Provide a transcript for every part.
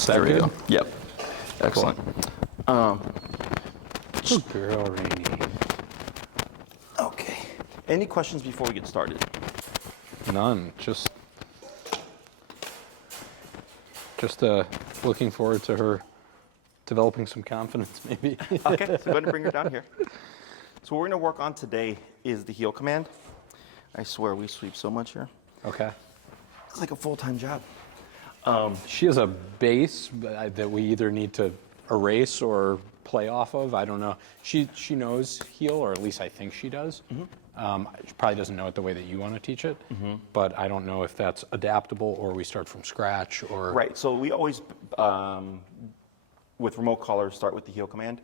Is that There we good? go. Yep. Excellent. Good girl, Rainey. Okay. Any questions before we get started? None. Just looking forward to her developing some confidence, maybe. Okay, so go ahead and bring her down here. So what we're going to work on today is the heel command. I swear we sweep so much here. Okay. It's like a full-time job. She has a base that we either need to erase or play off of. I don't know. She knows heel, or at least I think she does. She probably doesn't know it the way that you want to teach it, but I don't know if that's adaptable or we start from scratch or... Right, so we always, with remote collars, start with the heel command.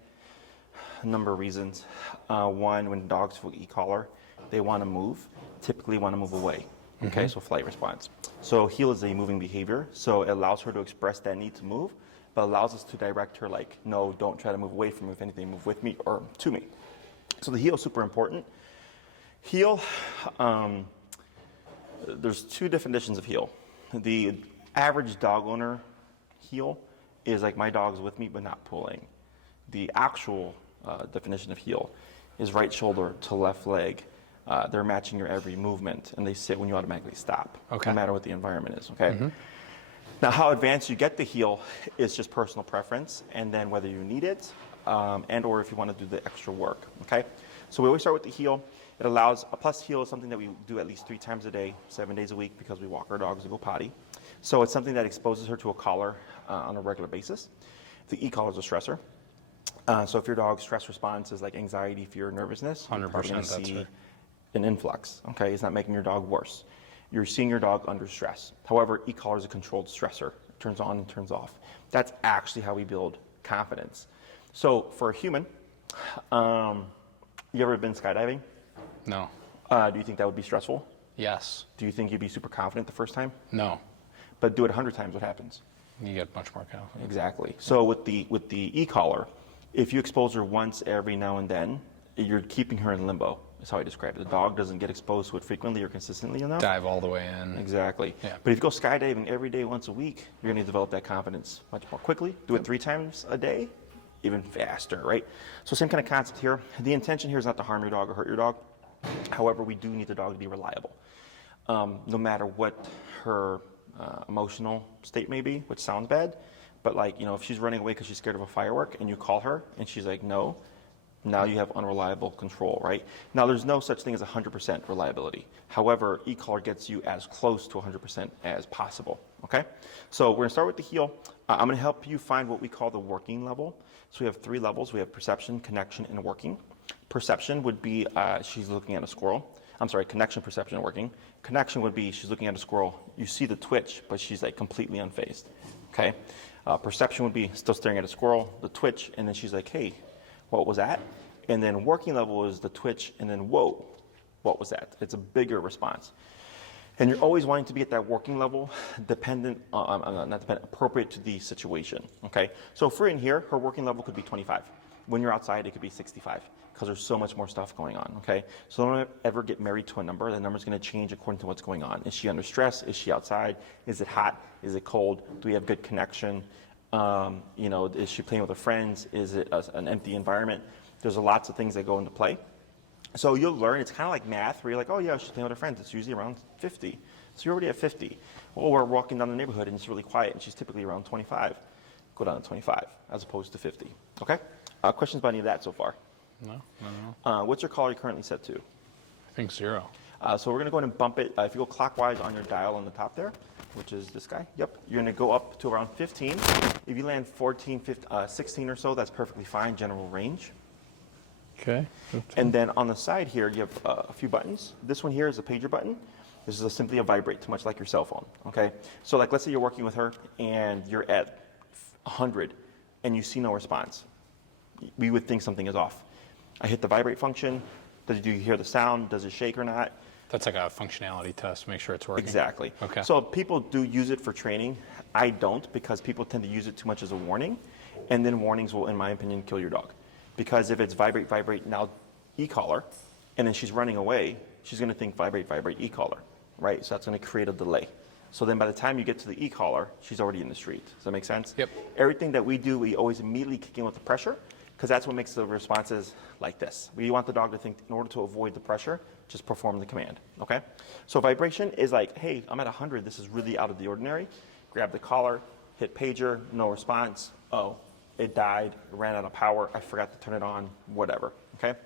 A number of reasons. One, when dogs feel e-collar, they want to move, typically want to move away. Okay, so flight response. So heel is a moving behavior, so it allows her to express that need to move, but allows us to direct her like, no, don't try to move away from me. If anything, move with me or to me. So the heel is super important. Heel, there's two definitions of heel. The average dog owner heel is like my dog's with me but not pulling. The actual definition of heel is right shoulder to left leg. They're matching your every movement, and they sit when you automatically stop, no matter what the environment is, okay? Now, how advanced you get the heel is just personal preference, and then whether you need it, and or if you want to do the extra work, okay? So we always start with the heel. It allows, a plus heel is something that we do at least 3 times a day, 7 days a week, because we walk our dogs to go potty. So it's something that exposes her to a collar on a regular basis. The e-collar is a stressor. So if your dog's stress response is like anxiety, fear, nervousness, 100%, you're probably going to that's see it. an influx, okay? It's not making your dog worse. You're seeing your dog under stress. However, e-collar is a controlled stressor. It turns on and turns off. That's actually how we build confidence. So for a human, you ever been skydiving? No. Do you think that would be stressful? Yes. Do you think you'd be super confident the first time? No. But do it 100 times, what happens? You get much more confidence. Exactly. So with the e-collar, if you expose her once every now and then, you're keeping her in limbo. That's how I describe it. The dog doesn't get exposed to it frequently or consistently enough. Dive all the way in. Exactly. Yeah. But if you go skydiving every day, once a week, you're going to develop that confidence much more quickly. Do it 3 times a day, even faster, right? So same kind of concept here. The intention here is not to harm your dog or hurt your dog. However, we do need the dog to be reliable. No matter what her emotional state may be, which sounds bad, but like, if she's running away because she's scared of a firework and you call her and she's like, no, now you have unreliable control, right? Now, there's no such thing as 100% reliability. However, e-collar gets you as close to 100% as possible, okay? So we're gonna start with the heel. I'm gonna help you find what we call the working level. So we have 3 levels. We have perception, connection, and working. Perception would be she's looking at a squirrel. I'm sorry, connection, perception, and working. Connection would be she's looking at a squirrel. You see the twitch, but she's like completely unfazed, okay? Perception would be still staring at a squirrel, the twitch, and then she's like, hey, what was that? And then working level is the twitch, and then whoa, what was that? It's a bigger response. And you're always wanting to be at that working level, dependent, not dependent, appropriate to the situation, okay? So if we're in here, her working level could be 25. When you're outside, it could be 65, because there's so much more stuff going on, okay? So don't ever get married to a number. The number's gonna change according to what's going on. Is she under stress? Is she outside? Is it hot? Is it cold? Do we have good connection? Is she playing with her friends? Is it an empty environment? There's lots of things that go into play. So you'll learn, it's kind of like math, where you're like, oh yeah, she's playing with her friends. It's usually around 50. So you're already at 50. Well, we're walking down the neighborhood and it's really quiet and she's typically around 25. Go down to 25 as opposed to 50, okay? Questions about any of that so far? No. What's your collar currently set to? I think 0. So we're gonna go ahead and bump it. If you go clockwise on your dial on the top there, which is this guy, yep, you're gonna go up to around 15. If you land 14, 15, 16 or so, that's perfectly fine, general range. Okay. And then on the side here, you have a few buttons. This one here is a pager button. This is simply a vibrate, much like your cell phone, okay? So like, let's say you're working with her and you're at 100 and you see no response. We would think something is off. I hit the vibrate function. Do you hear the sound? Does it shake or not? That's like a functionality test, make sure it's working. Exactly. Okay. So people do use it for training. I don't, because people tend to use it too much as a warning, and then warnings will, in my opinion, kill your dog. Because if it's vibrate, vibrate, now e-collar, and then she's running away, she's gonna think vibrate, vibrate, e-collar, right? So that's gonna create a delay. So then by the time you get to the e-collar, she's already in the street. Does that make sense? Yep. Everything that we do, we always immediately kick in with the pressure, because that's what makes the responses like this. We want the dog to think, in order to avoid the pressure, just perform the command, okay? So vibration is like, hey, I'm at 100, this is really out of the ordinary. Grab the collar, hit pager, no response. Oh, it died, it ran out of power, I forgot to turn it on, whatever, okay?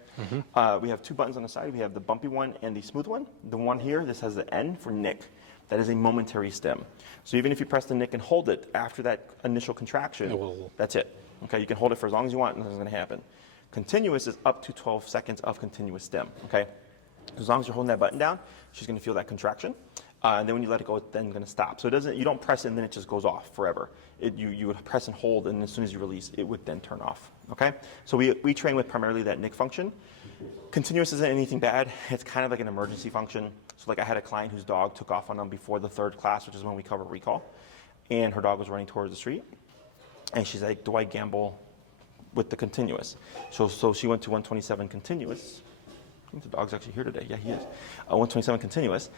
We have 2 buttons on the side. We have the bumpy one and the smooth one. The one here, this has the N for nick. That is a momentary stim. So even if you press the nick and hold it after that initial contraction, that's it. Okay, you can hold it for as long as you want, nothing's gonna happen. Continuous is up to 12 seconds of continuous stim, okay? As long as you're holding that button down, she's gonna feel that contraction. And then when you let it go, it's then gonna stop. So it doesn't, you don't press it and then it just goes off forever. You would press and hold, and as soon as you release, it would then turn off, okay? So we train with primarily that nick function. Continuous isn't anything bad. It's kind of like an emergency function. So like I had a client whose dog took off on them before the 3rd class, which is when we cover recall, and her dog was running towards the street. And she's like, do I gamble with the continuous? So she went to 127 continuous. I think the dog's actually here today. Yeah, he is. 127 continuous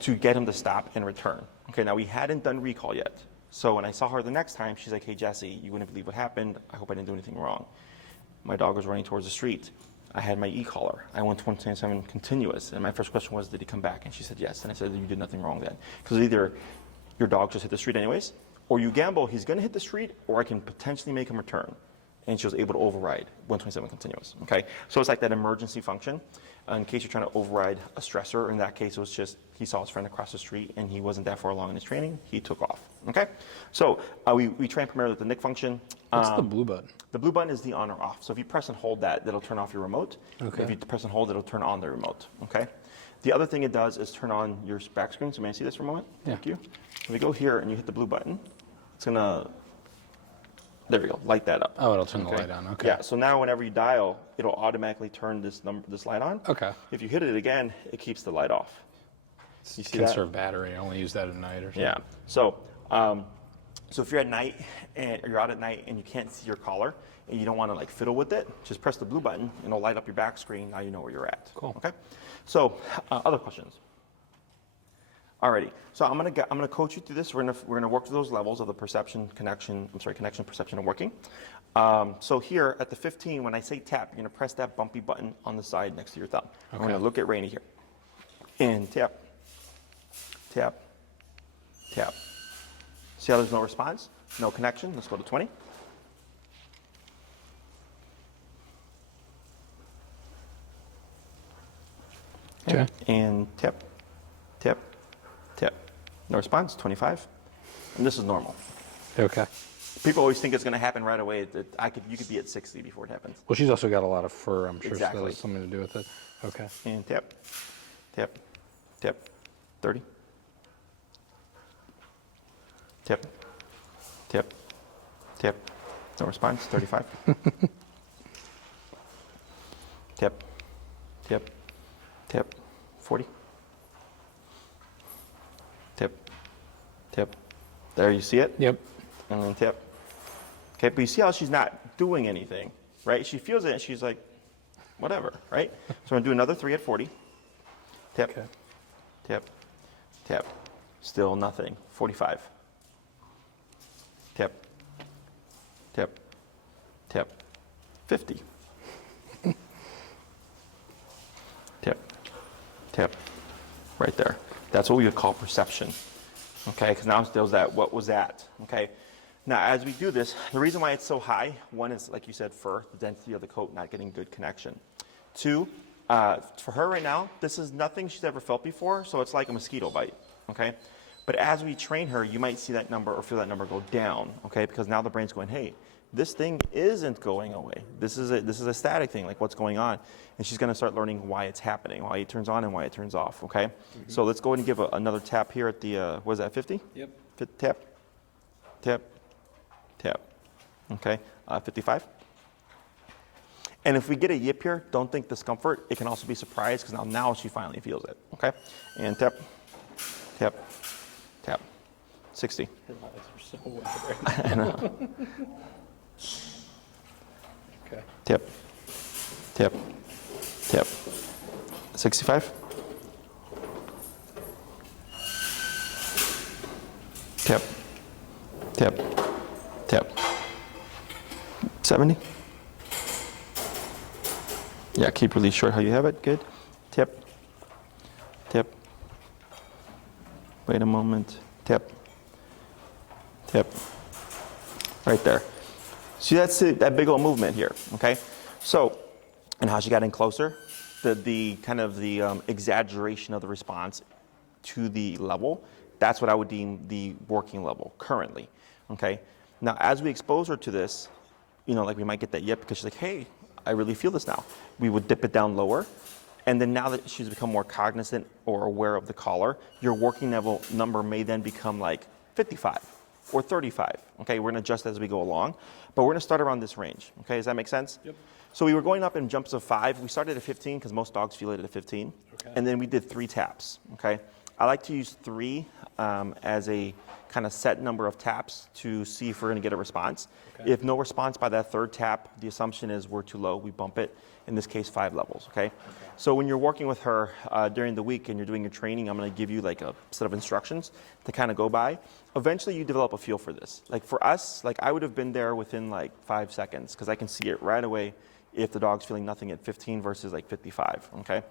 to get him to stop and return. Okay, now we hadn't done recall yet. So when I saw her the next time, she's like, hey, Jesse, you wouldn't believe what happened. I hope I didn't do anything wrong. My dog was running towards the street. I had my e-collar. I went to 127 continuous. And my first question was, did he come back? And she said, yes. And I said, you did nothing wrong then. Because either your dog just hit the street anyways, or you gamble he's going to hit the street, or I can potentially make him return. And she was able to override 127 continuous. Okay, so it's like that emergency function. In case you're trying to override a stressor, in that case it was just he saw his friend across the street and he wasn't that far along in his training, he took off. Okay, so we train primarily with the nick function. What's the blue button? The blue button is the on or off. So if you press and hold that, that'll turn off your remote. Okay. If you press and hold, it'll turn on the remote. Okay. The other thing it does is turn on your back screen. So may I see this for a moment? Yeah. Thank you. If we go here and you hit the blue button, it's gonna, there we go, light that up. Oh, it'll turn the light on. Okay. Yeah. So now whenever you dial, it'll automatically turn this light on. Okay. If you hit it again, it keeps the light off. You see that? Conserve battery. I only use that at night or something. Yeah. So, so if you're at night and or you're out at night and you can't see your collar and you don't want to like fiddle with it, just press the blue button and it'll light up your back screen. Now you know where you're at. Cool. Okay. So, other questions? Alrighty. So I'm gonna coach you through this. We're gonna work through those levels of the perception, connection, perception, and working. So here at the 15, when I say tap, you're gonna press that bumpy button on the side next to your thumb. Okay. We're gonna look at Rainey here. And tap, tap, tap. See how there's no response? No connection. Let's go to 20. Okay. And tap, tap, tap. No response, 25. And this is normal. Okay. People always think it's going to happen right away. You could be at 60 before it happens. Well, she's also got a lot of fur, I'm sure, Exactly. so that has something to do with it. Okay. And tap, tap, tap, 30. Tap, tap, tap. No response, 35. Tap, tap, tap, 40. Tap, tap. There, you see it? Yep. And then tap. Okay, but you see how she's not doing anything, right? She feels it and she's like, whatever, right? So I'm gonna do another 3 at 40. Tap, Okay. tap, tap. Still nothing. 45. Tap, tap, tap. 50. Tap, tap. Right there. That's what we would call perception. Okay, because now there's that, what was that? Okay. Now, as we do this, the reason why it's so high, one is, like you said, fur, the density of the coat, not getting good connection. 2, for her right now, this is nothing she's ever felt before, so it's like a mosquito bite, okay? But as we train her, you might see that number or feel that number go down, okay? Because now the brain's going, hey, this thing isn't going away. This is a static thing, like what's going on? And she's gonna start learning why it's happening, why it turns on and why it turns off, okay? So let's go ahead and give another tap here at the, what is that, 50? Yep. Tap, tap, tap, okay? 55. And if we get a yip here, don't think discomfort. It can also be surprise because now she finally feels it, okay? And tap, tap, tap. 60. Your eyes are so wet right I know. Okay. Tap, tap, tap. 65. Tap, tap, tap. 70. Yeah, keep really short how you have it. Good. Tap, tap. Wait a moment. Tap, tap. Right there. See, that's it, that big old movement here, okay? So, and how she got in closer, the kind of the exaggeration of the response to the level, that's what I would deem the working level currently, okay? Now, as we expose her to this, you know, like we might get that yip because she's like, hey, I really feel this now. We would dip it down lower. And then now that she's become more cognizant or aware of the collar, your working level number may then become like 55 or 35. Okay, we're gonna adjust as we go along, but we're gonna start around this range. Okay, does that make sense? Yep. So we were going up in jumps of 5. We started at 15 because most dogs feel it at 15. Okay. And then we did 3 taps. Okay, I like to use 3 as a kind of set number of taps to see if we're gonna get a response. Okay. If no response by that 3rd tap, the assumption is we're too low, we bump it. In this case, 5 levels, okay? So when you're working with her during the week and you're doing your training, I'm gonna give you like a set of instructions to kind of go by. Eventually you develop a feel for this. Like for us, like I would have been there within like 5 seconds because I can see it right away if the dog's feeling nothing at 15 versus like 55, okay?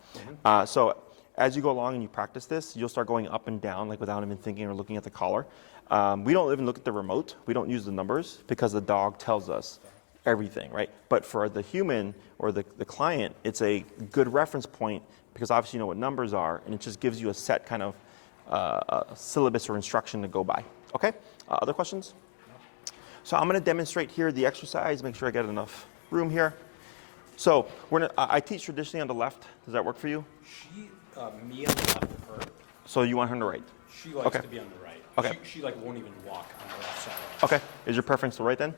So as you go along and you practice this, you'll start going up and down like without even thinking or looking at the collar. We don't even look at the remote. We don't use the numbers because the dog tells us everything, right? But for the human or the client, it's a good reference point because obviously you know what numbers are and it just gives you a set kind of syllabus or instruction to go by. Okay, other questions? So I'm gonna demonstrate here the exercise, make sure I get enough room here. So I teach traditionally on the left. Does that work for you? Me on the left of her. So you want her on the right? She likes Okay. to be on the right. Okay. She like won't even walk on the left side. Okay, is your preference the right then?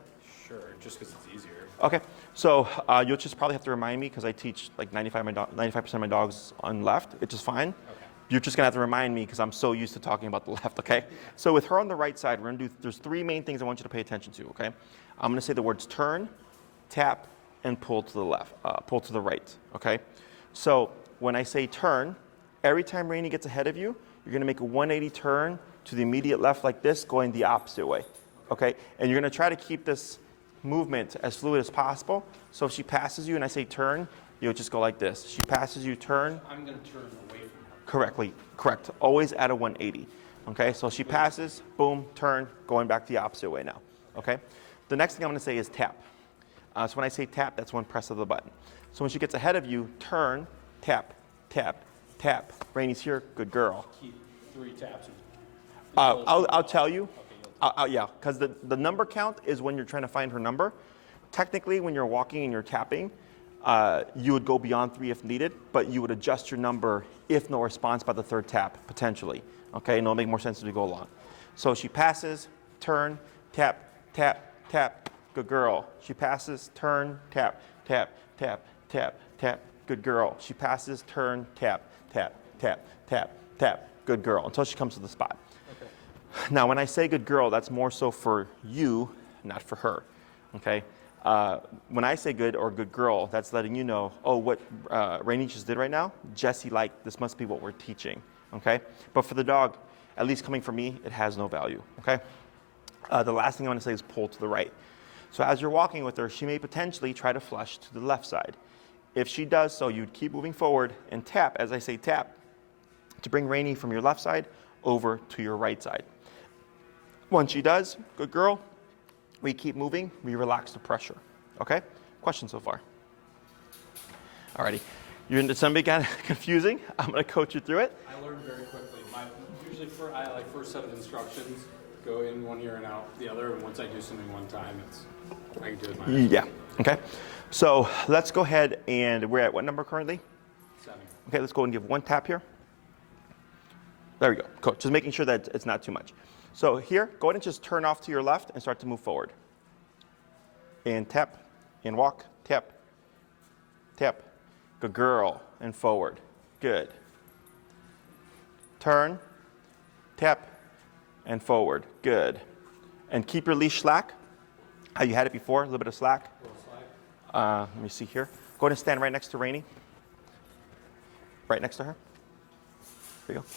Sure, just because it's easier. Okay, so you'll just probably have to remind me because I teach like 95% of my dogs on left, which is fine. Okay. You're just gonna have to remind me because I'm so used to talking about the left, okay? So with her on the right side, we're gonna do, there's 3 main things I want you to pay attention to, okay? I'm gonna say the words turn, tap, and pull to the left, pull to the right, okay? So when I say turn, every time Rainey gets ahead of you, you're gonna make a 180 turn to the immediate left like this, going the opposite way, okay? And you're gonna try to keep this movement as fluid as possible. So if she passes you and I say turn, you'll just go like this. She passes you, turn. I'm going to turn away from her. Correct. Always at a 180. Okay, so she passes, boom, turn, going back the opposite way now. Okay? The next thing I'm going to say is tap. So when I say tap, that's one press of the button. So when she gets ahead of you, turn, tap, tap, tap. Rainey's here, good girl. Keep 3 taps. I'll tell you. Yeah, because the number count is when you're trying to find her number. Technically, when you're walking and you're tapping, you would go beyond 3 if needed, but you would adjust your number if no response by the 3rd tap, potentially. Okay, and it'll make more sense as we go along. So she passes, turn, tap, tap, tap, good girl. She passes, turn, tap, tap, tap, tap, tap, good girl. She passes, turn, tap, tap, tap, tap, tap, good girl, until she comes to the spot. Now, when I say good girl, that's more so for you, not for her, okay? When I say good or good girl, that's letting you know, oh, what Rainey just did right now, Jessie liked, this must be what we're teaching, okay? But for the dog, at least coming from me, it has no value, okay? The last thing I want to say is pull to the right. So as you're walking with her, she may potentially try to flush to the left side. If she does so, you'd keep moving forward and tap, as I say tap, to bring Rainey from your left side over to your right side. Once she does, good girl, we keep moving, we relax the pressure, okay? Questions so far? Alrighty, you're into something kind of confusing. I'm gonna coach you through it. I learned very quickly. Usually I like first set of instructions, go in one ear and out the other, and once I do something one time, I can do it my own. Yeah, okay. So let's go ahead and we're at what number currently? 7. Okay, let's go and give 1 tap here. There we go, cool. Just making sure that it's not too much. So here, go ahead and just turn off to your left and start to move forward. And tap, and walk, tap, tap. Good girl, and forward. Good. Turn, tap, and forward. Good. And keep your leash slack. How you had it before, a little bit of slack. A little slack. Let me see here. Go ahead and stand right next to Rainey. Right next to her. There you go.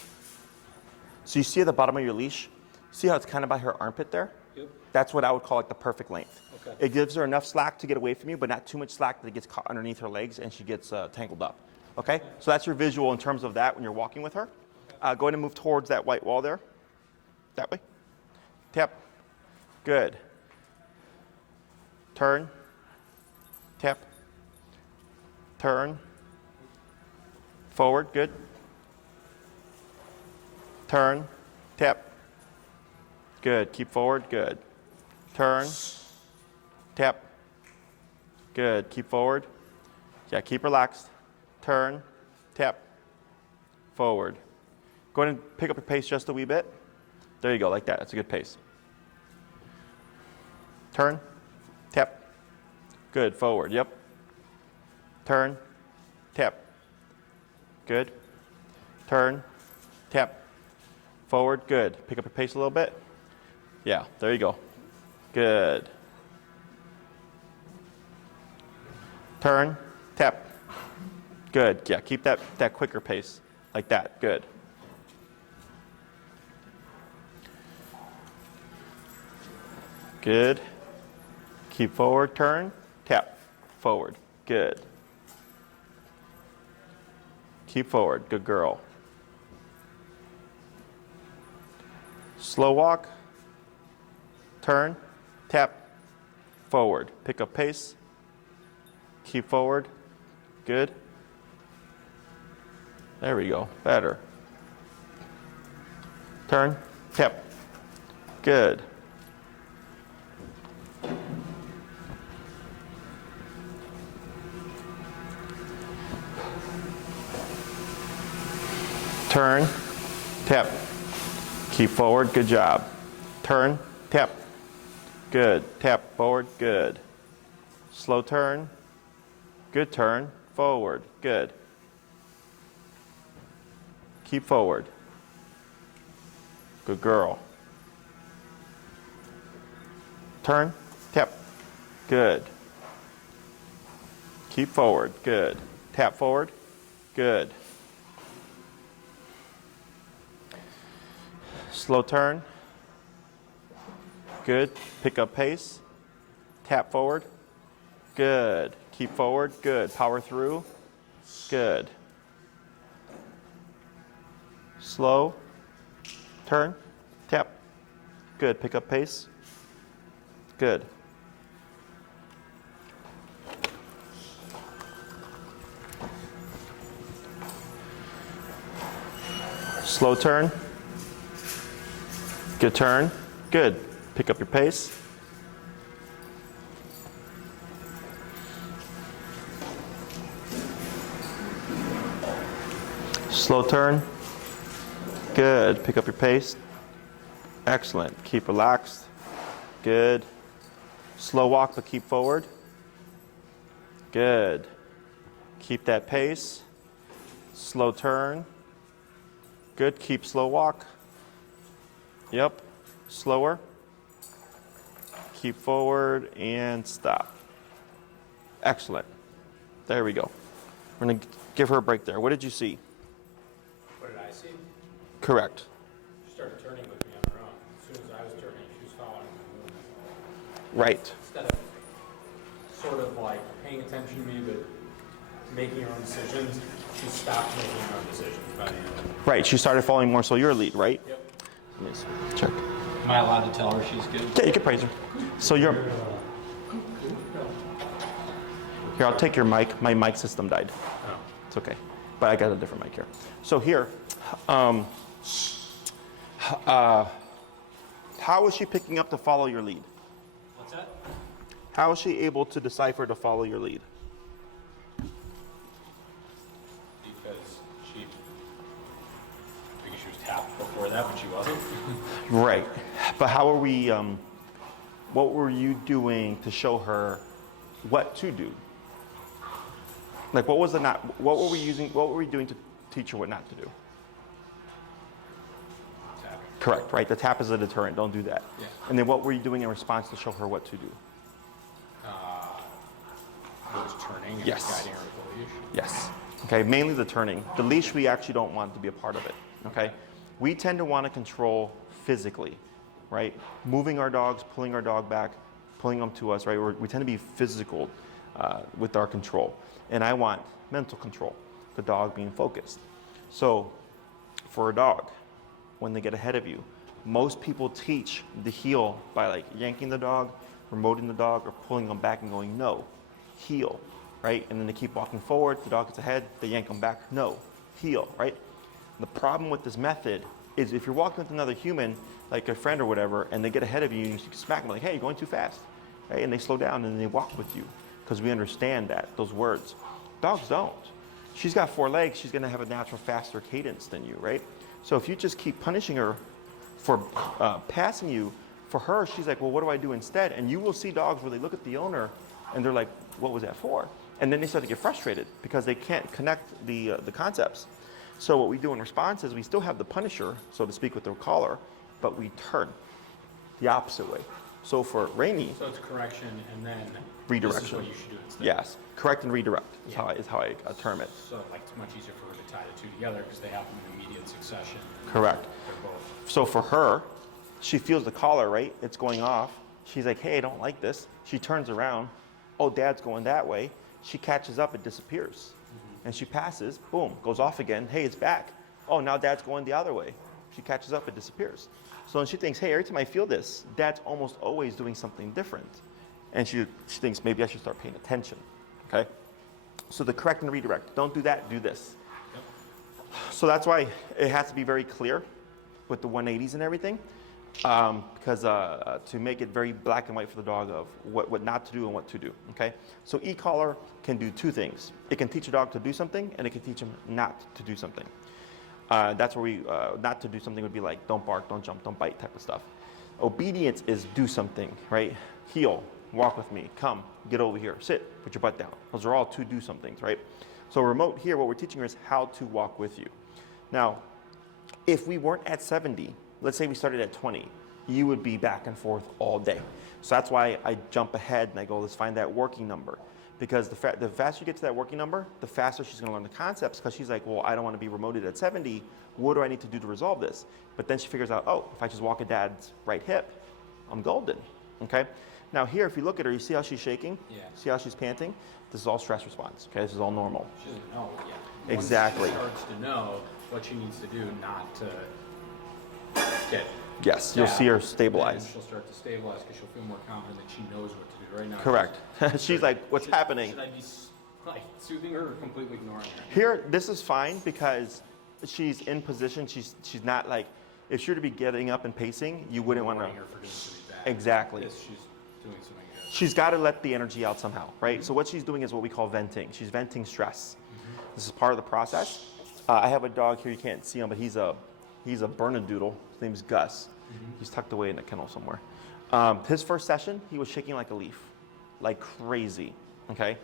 So you see at the bottom of your leash, See how it's kind of by her armpit there? Yep. That's what I would call like the perfect length. Okay. It gives her enough slack to get away from you, but not too much slack that it gets caught underneath her legs and she gets tangled up. Okay? So that's your visual in terms of that when you're walking with her. Go ahead and move towards that white wall there. That way. Tap. Good. Turn. Tap. Turn. Forward. Good. Turn. Tap. Good. Keep forward. Good. Turn. Tap. Good. Keep forward. Yeah, keep relaxed. Turn. Tap. Forward. Go ahead and pick up your pace just a wee bit. There you go, like that. That's a good pace. Turn. Tap. Good. Forward. Yep. Turn. Tap. Good. Turn. Tap. Forward. Good. Pick up your pace a little bit. Yeah, there you go. Good. Turn. Tap. Good. Yeah, keep that quicker pace. Like that. Good. Good. Keep forward. Turn. Tap. Forward. Good. Keep forward. Good girl. Slow walk. Turn. Tap. Forward. Pick up pace. Keep forward. Good. There we go. Better. Turn. Tap. Good. Turn. Tap. Keep forward. Good job. Turn. Tap. Good. Tap. Forward. Good. Slow turn. Good turn. Forward. Good. Keep forward. Good girl. Turn. Tap. Good. Keep forward. Good. Tap forward. Good. Slow turn. Good. Pick up pace. Tap forward. Good. Keep forward. Good. Power through. Good. Slow. Turn. Tap. Good. Pick up pace. Good. Slow turn. Good turn. Good. Pick up your pace. Slow turn. Good. Pick up your pace. Excellent. Keep relaxed. Good. Slow walk, but keep forward. Good. Keep that pace. Slow turn. Good. Keep slow walk. Yep. Slower. Keep forward and stop. Excellent. There we go. We're going to give her a break there. What did you see? What did I see? Correct. She started turning with me on her own. As soon as I was turning, she was following my movement. Right. Instead of sort of like paying attention to me, but making her own decisions, she stopped making her own decisions by the end. Right. She started following more so your lead, right? Yep. Let me see. Check. Am I allowed to tell her she's good? Yeah, you can praise her. So you're. Here, I'll take your mic. My mic system died. Oh. It's okay. But I got a different mic here. So here, how is she picking up to follow your lead? What's that? How is she able to decipher to follow your lead? Because she was tapped before that, but she wasn't. Right. But how are we, what were you doing to show her what to do? Like what was the not, what were we doing to teach her what not to do? Tap. Correct, right? The tap is a deterrent, don't do that. Yeah. And then what were you doing in response to show her what to do? Was turning and Yes. guiding her with the leash. Yes. Okay, mainly the turning. The leash, we actually don't want to be a part of it, okay? We tend to want to control physically. right? Moving our dogs, pulling our dog back, pulling them to us, right? We tend to be physical with our control. And I want mental control, the dog being focused. So for a dog, when they get ahead of you, most people teach the heel by like yanking the dog, remoting the dog, or pulling them back and going, no, heel, right? And then they keep walking forward, the dog gets ahead, they yank them back, no, heel, right? The problem with this method is if you're walking with another human, like a friend or whatever, and they get ahead of you, and you smack them like, hey, you're going too fast, right? And they slow down and they walk with you because we understand that, those words. Dogs don't. She's got 4 legs, she's gonna have a natural faster cadence than you, right? So if you just keep punishing her for passing you, for her, she's like, well, what do I do instead? And you will see dogs where they look at the owner and they're like, what was that for? And then they start to get frustrated because they can't connect the concepts. So what we do in response is we still have the punisher, so to speak, with the collar, but we turn the opposite way. So for Rainey, So it's correction and then Redirection. This is what you should do instead. yes, correct and redirect is Yeah. how I term it. So like it's much easier for her to tie the two together because they happen in immediate succession. Correct. They're both. So for her, she feels the collar, right? It's going off. She's like, hey, I don't like this. She turns around. Oh, dad's going that way. She catches up, it disappears. And she passes, boom, goes off again. Hey, it's back. Oh, now dad's going the other way. She catches up, it disappears. So then she thinks, hey, every time I feel this, dad's almost always doing something different. And she thinks, maybe I should start paying attention, okay? So the correct and redirect, don't do that, do this. So that's why it has to be very clear with the 180s and everything, because to make it very black and white for the dog of what not to do and what to do, okay? So e-collar can do 2 things. It can teach a dog to do something, and it can teach him not to do something. That's where not to do something would be like, don't bark, don't jump, don't bite type of stuff. Obedience is do something, right? Heel, walk with me, come, get over here, sit, put your butt down. Those are all to do somethings, right? So remote here, what we're teaching her is how to walk with you. Now, if we weren't at 70, let's say we started at 20, you would be back and forth all day. So that's why I jump ahead and I go, let's find that working number. Because the faster you get to that working number, the faster she's gonna learn the concepts, because she's like, well, I don't wanna be remoted at 70, what do I need to do to resolve this? But then she figures out, oh, if I just walk at dad's right hip, I'm golden, okay? Now here, if you look at her, you see how she's shaking? Yeah. See how she's panting? This is all stress response, okay? This is all normal. She doesn't know yet. Exactly. Once she starts to know what she needs to do not to get Yes, you'll see her stabilize. She'll start to stabilize because she'll feel more confident that she knows what to do right now. Correct. She's like, what's happening? Should I be like soothing her or completely ignoring her? Here, this is fine because she's in position. She's not like, if she were to be getting up and pacing, you wouldn't want to. Her for doing something bad. Exactly. Yes, she's doing something good. She's got to let the energy out somehow, right? So what she's doing is what we call venting. She's venting stress. This is part of the process. I have a dog here. You can't see him, but he's a Bernedoodle. His name's Gus. He's tucked away in the kennel somewhere. His first session, he was shaking like a leaf, like crazy, okay?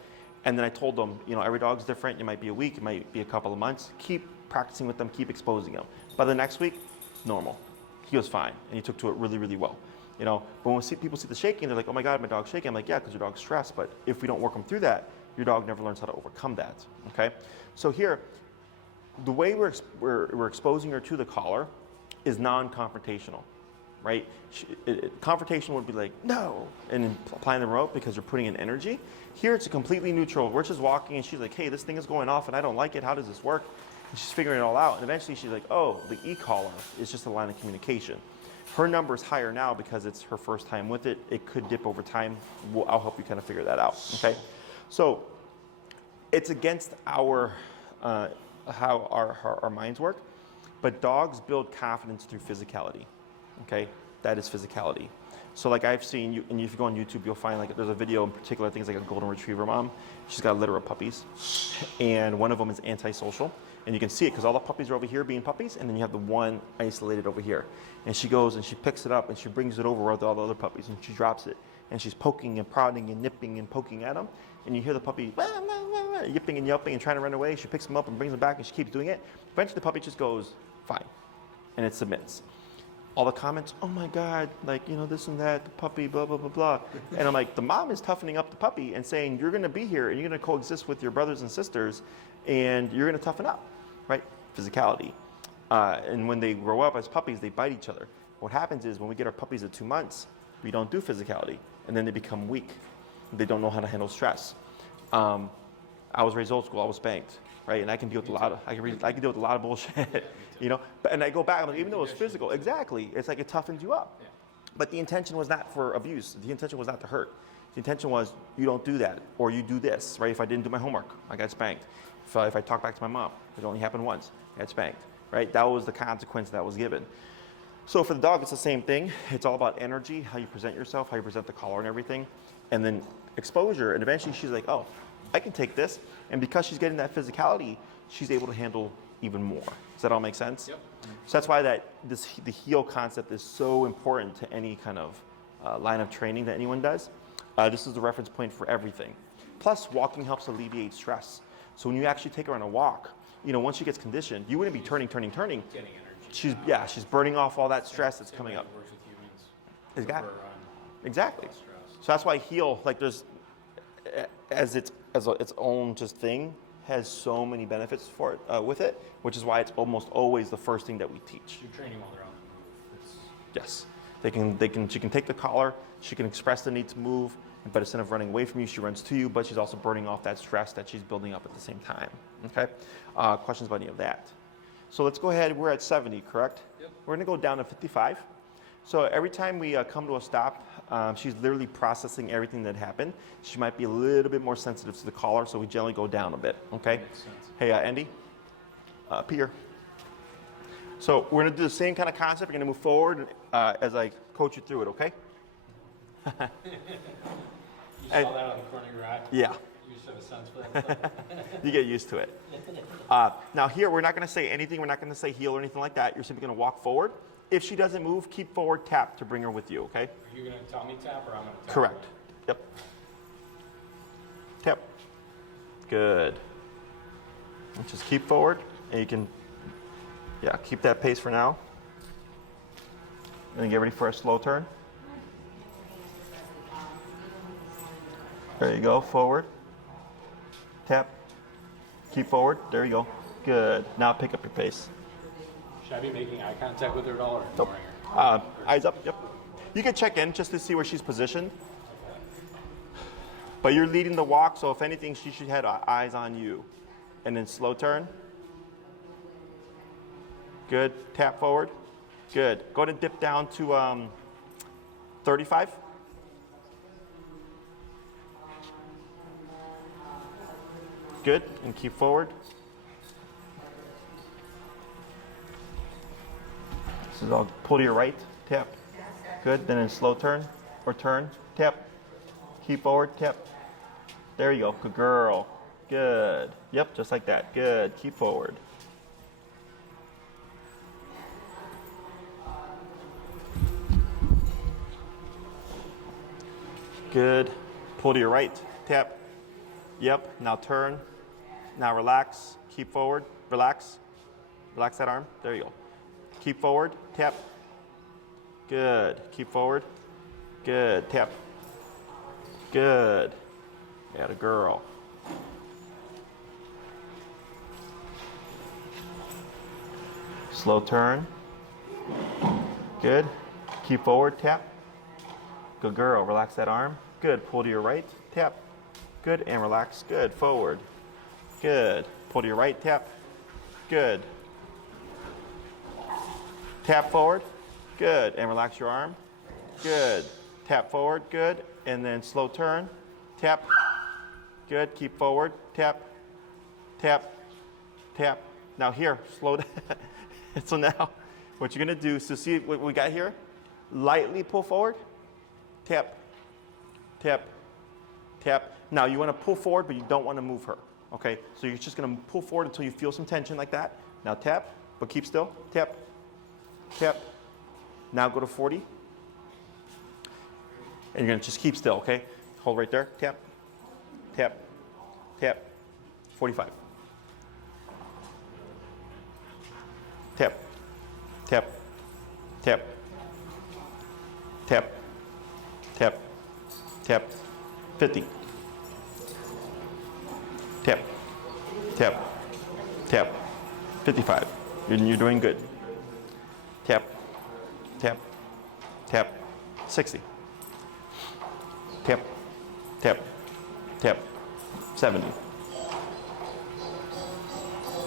And then I told him, you know, every dog's different. It might be a week, it might be a couple of months. Keep practicing with them, keep exposing them. By the next week, normal. He was fine, and he took to it really, really well. You know, but when people see the shaking, they're like, oh my God, my dog's shaking. I'm like, yeah, because your dog's stressed. But if we don't work them through that, your dog never learns how to overcome that, okay? So here, the way we're exposing her to the collar is non-confrontational, right? Confrontation would be like, no, and then applying the remote because you're putting in energy. Here it's a completely neutral. We're just walking and she's like, hey, this thing is going off and I don't like it. How does this work? And she's figuring it all out. And eventually she's like, oh, the e-collar is just a line of communication. Her number is higher now because it's her first time with it. It could dip over time. I'll help you kind of figure that out, okay? So it's against our, how our minds work, but dogs build confidence through physicality, okay? That is physicality. So like I've seen, you, and if you go on YouTube, you'll find like there's a video in particular, I think it's like a golden retriever mom. She's got a litter of puppies, and one of them is antisocial. And you can see it because all the puppies are over here being puppies, and then you have the one isolated over here. And she goes and she picks it up and she brings it over with all the other puppies and she drops it. And she's poking and prodding and nipping and poking at them. And you hear the puppy yipping and yelping and trying to run away. She picks him up and brings him back and she keeps doing it. Eventually the puppy just goes, fine. And it submits. All the comments, oh my God, like, you know, this and that, the puppy, blah, blah, blah, blah. And I'm like, the mom is toughening up the puppy and saying, you're gonna be here and you're gonna coexist with your brothers and sisters and you're gonna toughen up, right? Physicality. And when they grow up as puppies, they bite each other. What happens is when we get our puppies at 2 months, we don't do physicality, and then they become weak. They don't know how to handle stress. I was raised old school. I was spanked, right? And I can deal with I can deal with a lot of bullshit, you know. But and I go back. I'm like, even though it was physical, exactly, it's like it toughens you up. But the intention was not for abuse. The intention was not to hurt. The intention was you don't do that, or you do this, right? If I didn't do my homework, I got spanked. If I talk back to my mom, it only happened once, I got spanked, right? That was the consequence that was given. So for the dog, it's the same thing. It's all about energy, how you present yourself, how you present the collar and everything, and then exposure. And eventually she's like, oh, I can take this. And because she's getting that physicality, she's able to handle even more. Does that all make sense? Yep. So that's why the heel concept is so important to any kind of line of training that anyone does. This is the reference point for everything. Plus, walking helps alleviate stress. So when you actually take her on a walk, you know, once she gets conditioned, you wouldn't be turning. Getting energy. She's burning off all that stress that's coming up. Works with humans. Exactly. So that's why heel, like there's, as its own just thing, has so many benefits for it with it, which is why it's almost always the first thing that we teach. You're training while they're on the move. Yes, she can take the collar, she can express the need to move, but instead of running away from you, she runs to you, but she's also burning off that stress that she's building up at the same time. Okay, questions about any of that? So let's go ahead, we're at 70, correct? Yep. We're gonna go down to 55. So every time we come to a stop, she's literally processing everything that happened. She might be a little bit more sensitive to the collar, so we generally go down a bit, okay? Makes sense. Hey, Andy, Pierre. So we're gonna do the same kind of concept. We're gonna move forward as I coach you through it, okay? You saw that on the corner of your eye? Yeah. You just have a sense for that stuff? You get used to it. Now here, we're not gonna say anything. We're not gonna say heel or anything like that. You're simply gonna walk forward. If she doesn't move, keep forward, tap to bring her with you, okay? Are you going to tell me tap or I'm going to tap? Correct. Yep. Tap. Good. And just keep forward, and you can, keep that pace for now. And then get ready for a slow turn. There you go, forward. Tap. Keep forward, there you go. Good. Now pick up your pace. Should I be making eye contact with her at all or ignoring her? Eyes up, yep. You can check in just to see where she's positioned. But you're leading the walk, so if anything, she should have eyes on you. And then slow turn. Good, tap forward. Good, go ahead and dip down to 35. Good, and keep forward. So I'll pull to your right, tap. Good, then in slow turn, or turn, tap. Keep forward, tap. There you go, good girl. Good, yep, just like that, good, keep forward. Good, pull to your right, tap. Yep, now turn, now relax, keep forward, relax. Relax that arm, there you go. Keep forward, tap. Good. Keep forward. Good. Tap. Good. Got a girl. Slow turn. Good. Keep forward, tap. Good girl. Relax that arm. Good. Pull to your right, tap. Good. And relax. Good. Forward. Good. Pull to your right, tap. Good. Tap forward, good, and relax your arm, good. Tap forward, good, and then slow turn, tap, good, keep forward, tap, tap, tap. Now here, slow down. So now, what you're gonna do, so see what we got here? Lightly pull forward, tap, tap, tap. Now you wanna pull forward, but you don't wanna move her, okay? So you're just gonna pull forward until you feel some tension like that. Now tap, but keep still, tap, tap. Now go to 40. And you're going to just keep still, okay? Hold right there. Tap, tap, tap. 45. Tap, tap, tap, tap, tap, tap. 50. Tap, tap, tap. 55. You're doing good. Tap, tap, tap, 60. Tap, tap, tap, 70.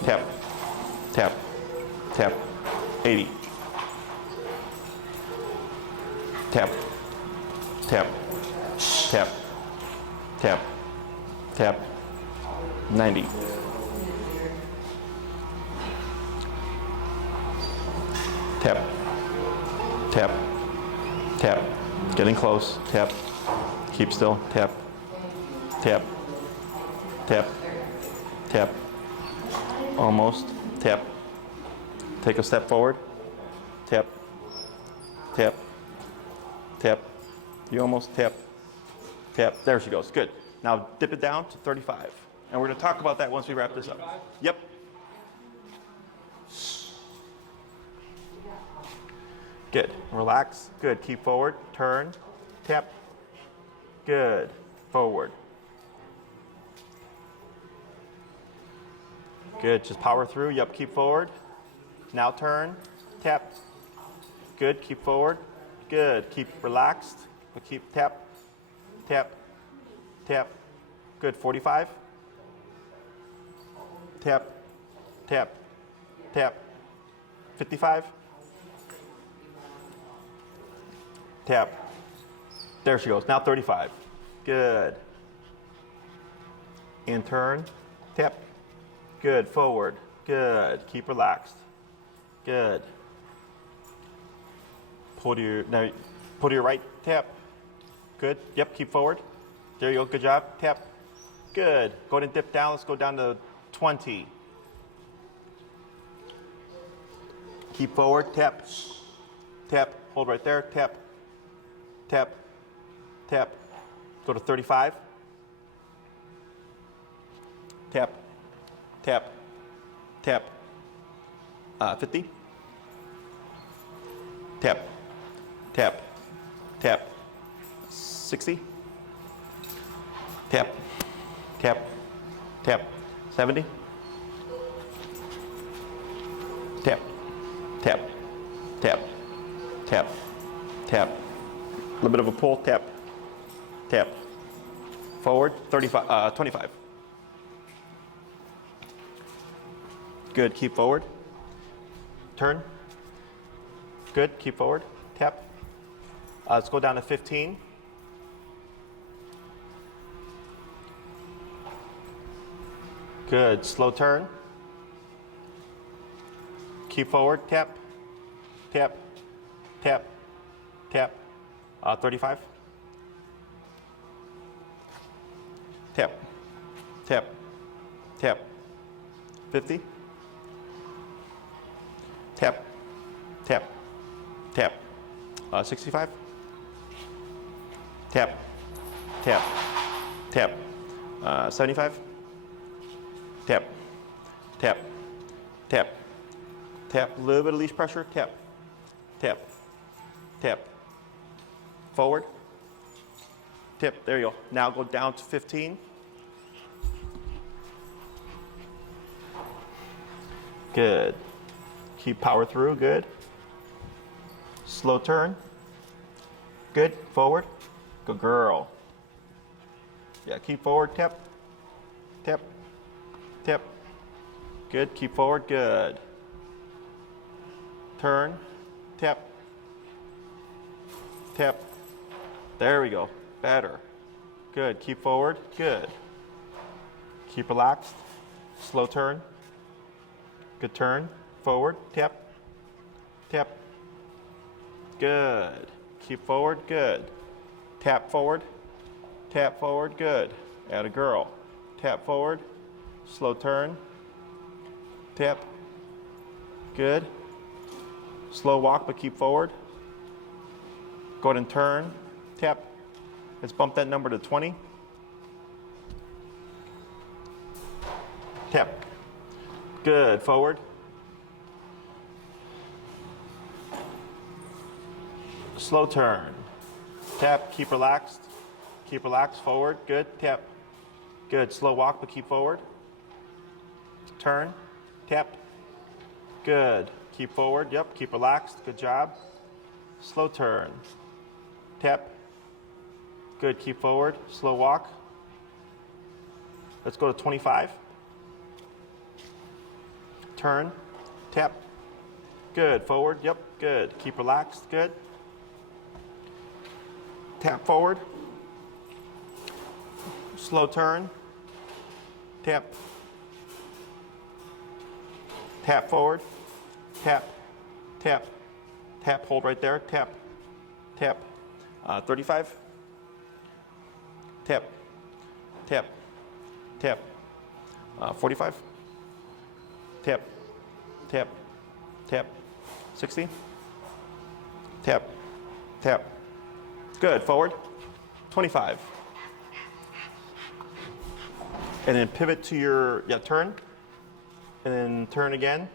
Tap, tap, tap, 80. Tap, tap, tap, tap, tap, 90. Tap, tap, tap, getting close, tap, keep still, tap, tap, tap, tap, almost, tap, take a step forward, tap, tap, tap, you almost tap, tap, there she goes, good. Now dip it down to 35. And we're gonna talk about that once we wrap this up. Yep. Good, relax, good, keep forward, turn, tap, good, forward. Good, just power through, yep, keep forward. Now turn, tap, good, keep forward, good, keep relaxed, but keep tap, tap, tap, good, 45. Tap, tap, tap, 55. Tap. There she goes. Now 35. Good. And turn. Tap. Good. Forward. Good. Keep relaxed. Good. Pull to your right. Tap. Good. Yep. Keep forward. There you go. Good job. Tap. Good. Go ahead and dip down. Let's go down to 20. Keep forward. Tap. Tap. Hold right there. Tap. Tap, tap, go to 35. Tap, tap, tap, 50. Tap, tap, tap, 60. Tap, tap, tap, 70. Tap, tap, tap, tap, tap. A little bit of a pull, tap, tap. Forward, 25. Good, keep forward. Turn. Good, keep forward, tap. Let's go down to 15. Good, slow turn. Keep forward, tap, tap, tap, tap. 35. Tap, tap, tap. 50. Tap, tap, tap. 65. Tap, tap, tap. 75. Tap, tap, tap, tap. A little bit of leash pressure. Tap, tap, tap. Forward. Tip, there you go. Now go down to 15. Good. Keep power through, good. Slow turn. Good, forward. Good girl. Yeah, keep forward, tap, tap, tap. Good, keep forward, good. Turn, tap, tap. There we go, better. Good, keep forward, good. Keep relaxed, slow turn. Good turn, forward, tap, tap. Good, keep forward, good. Tap forward, good. Atta girl. Tap forward, slow turn, tap, good. Slow walk, but keep forward. Go ahead and turn, tap. Let's bump that number to 20. Tap. Good, forward. Slow turn. Tap, keep relaxed. Keep relaxed, forward, good, tap. Good, slow walk, but keep forward. Turn, tap, Good. Keep forward. Yep. Keep relaxed. Good job. Slow turn. Tap. Good. Keep forward. Slow walk. Let's go to 25. Turn. Tap. Good. Forward. Yep. Good. Keep relaxed. Good. Tap forward. Slow turn. Tap. Tap forward. Tap. Tap. Tap. Hold right there. Tap. Tap. 35. Tap. Tap. Tap. 45. Tap. Tap. Tap. 60. Tap. Tap. Good. Forward. 25. And then pivot to your turn. And then turn again.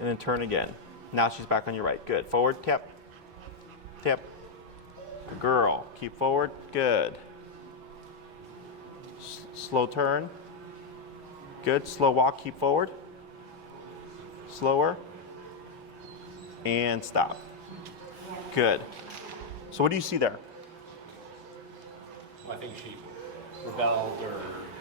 And then turn again. Now she's back on your right. Good. Forward. Tap. Tap. Good girl. Keep forward. Good. Slow turn. Good. Slow walk. Keep forward. Slower. And stop. Good. So what do you see there? Well, I think she rebelled or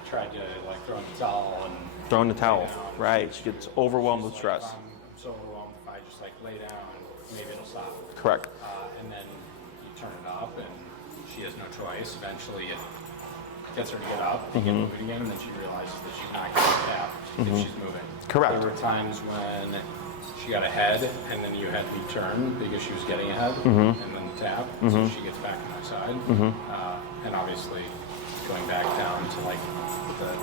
tried to like throw in the towel and Throwing the towel. lay down. Right. She gets overwhelmed with She's stress. like, I'm so overwhelmed. If I just like lay down, maybe it'll stop. Correct. And then you turn it up, and she has no choice. Eventually, it gets her to get up, to get moving again, and then she realizes that she's not going to tap if she's moving. Correct. There were times when she got ahead, and then you had to turn because she was getting ahead, and then tap, so she gets back to my side. And obviously, going back down to like,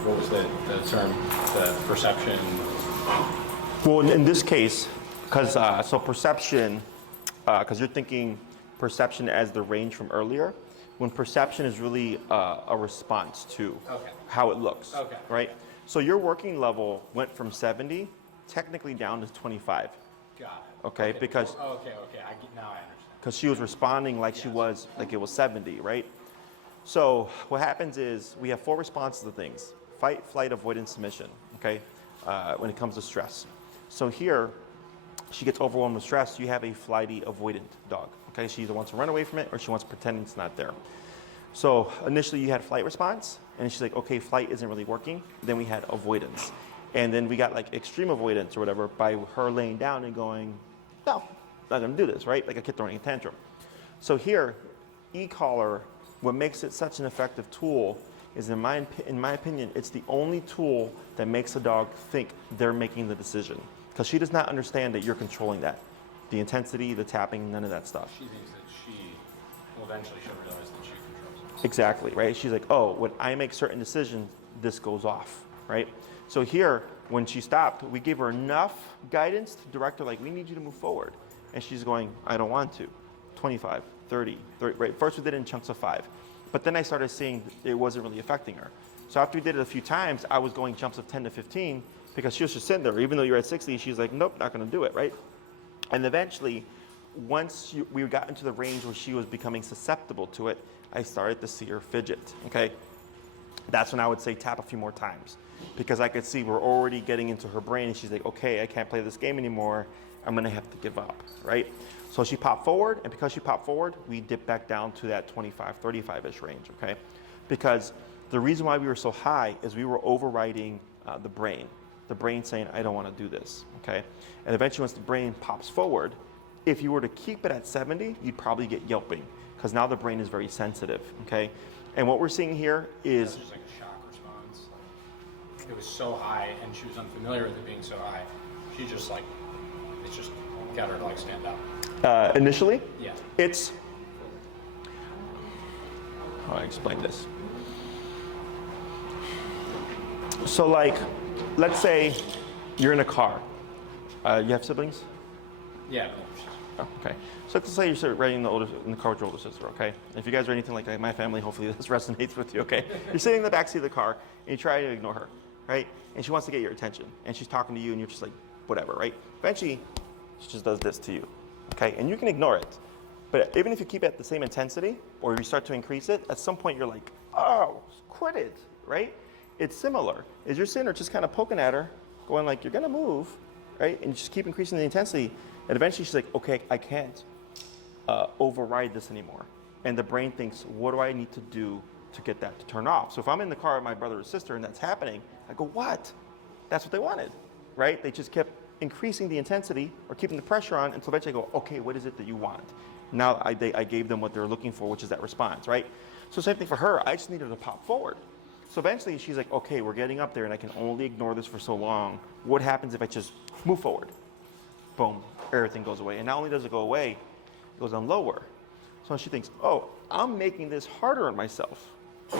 what was the term? The perception. Well, in this case, because so perception, because you're thinking perception as the range from earlier, when perception is really a response to how it looks, right? So your working level went from 70 technically down to 25. Got it. Okay, because now I understand. because she was responding like she was like it was 70, right? So what happens is we have 4 responses to things: fight, flight, avoidance, submission. Okay, when it comes to stress. So here, she gets overwhelmed with stress. You have a flighty, avoidant dog. Okay, she either wants to run away from it or she wants to pretend it's not there. So initially you had flight response, and she's like, okay, flight isn't really working. Then we had avoidance, and then we got like extreme avoidance or whatever by her laying down and going, no, not gonna do this, right? Like a kid throwing a tantrum. So here, e-collar, what makes it such an effective tool is, in my opinion, it's the only tool that makes a dog think they're making the decision, because she does not understand that you're controlling that. The intensity, the tapping, none of that stuff. She thinks that eventually she'll realize that she controls it. Exactly, right? She's like, oh, when I make certain decisions, this goes off, right? So here, when she stopped, we gave her enough guidance to direct her, like, we need you to move forward. And she's going, I don't want to. 25, 30, right? First we did it in chunks of 5. But then I started seeing it wasn't really affecting her. So after we did it a few times, I was going chunks of 10 to 15 because she was just sitting there. Even though you're at 60, she's like, nope, not gonna do it, right? And eventually, once we got into the range where she was becoming susceptible to it, I started to see her fidget, okay? That's when I would say tap a few more times, because I could see we're already getting into her brain, and she's like, okay, I can't play this game anymore. I'm gonna have to give up, right? So she popped forward, and because she popped forward, we dipped back down to that 25, 35-ish range, okay? Because the reason why we were so high is we were overriding the brain saying, I don't wanna do this, okay? And eventually once the brain pops forward, if you were to keep it at 70, you'd probably get yelping, because now the brain is very sensitive, okay? And what we're seeing here is... That's just like a shock response. Like, it was so high, and she was unfamiliar with it being so high. She just like, it's just got her to like stand up. Initially? Yeah. It's... How do I explain this? So like, let's say you're in a car. You have siblings? Yeah. Oh, okay. So let's say you're riding in the car with your older sister, okay? If you guys are anything like my family, hopefully this resonates with you, okay? You're sitting in the backseat of the car, and you try to ignore her, right? And she wants to get your attention, and she's talking to you, and you're just like, whatever, right? Eventually, she just does this to you, okay? And you can ignore it. But even if you keep it at the same intensity, or you start to increase it, at some point you're like, oh, quit it, right? It's similar. Is you're sitting there just kind of poking at her, going like, you're gonna move, right? And you just keep increasing the intensity. And eventually she's like, okay, I can't override this anymore. And the brain thinks, what do I need to do to get that to turn off? So if I'm in the car with my brother or sister and that's happening, I go, what? That's what they wanted, right? They just kept increasing the intensity or keeping the pressure on until eventually I go, okay, what is it that you want? Now I gave them what they're looking for, which is that response, right? So same thing for her, I just needed to pop forward. So eventually she's like, okay, we're getting up there and I can only ignore this for so long. What happens if I just move forward? Boom, everything goes away. And not only does it go away, it goes on lower. So she thinks, oh, I'm making this harder on myself,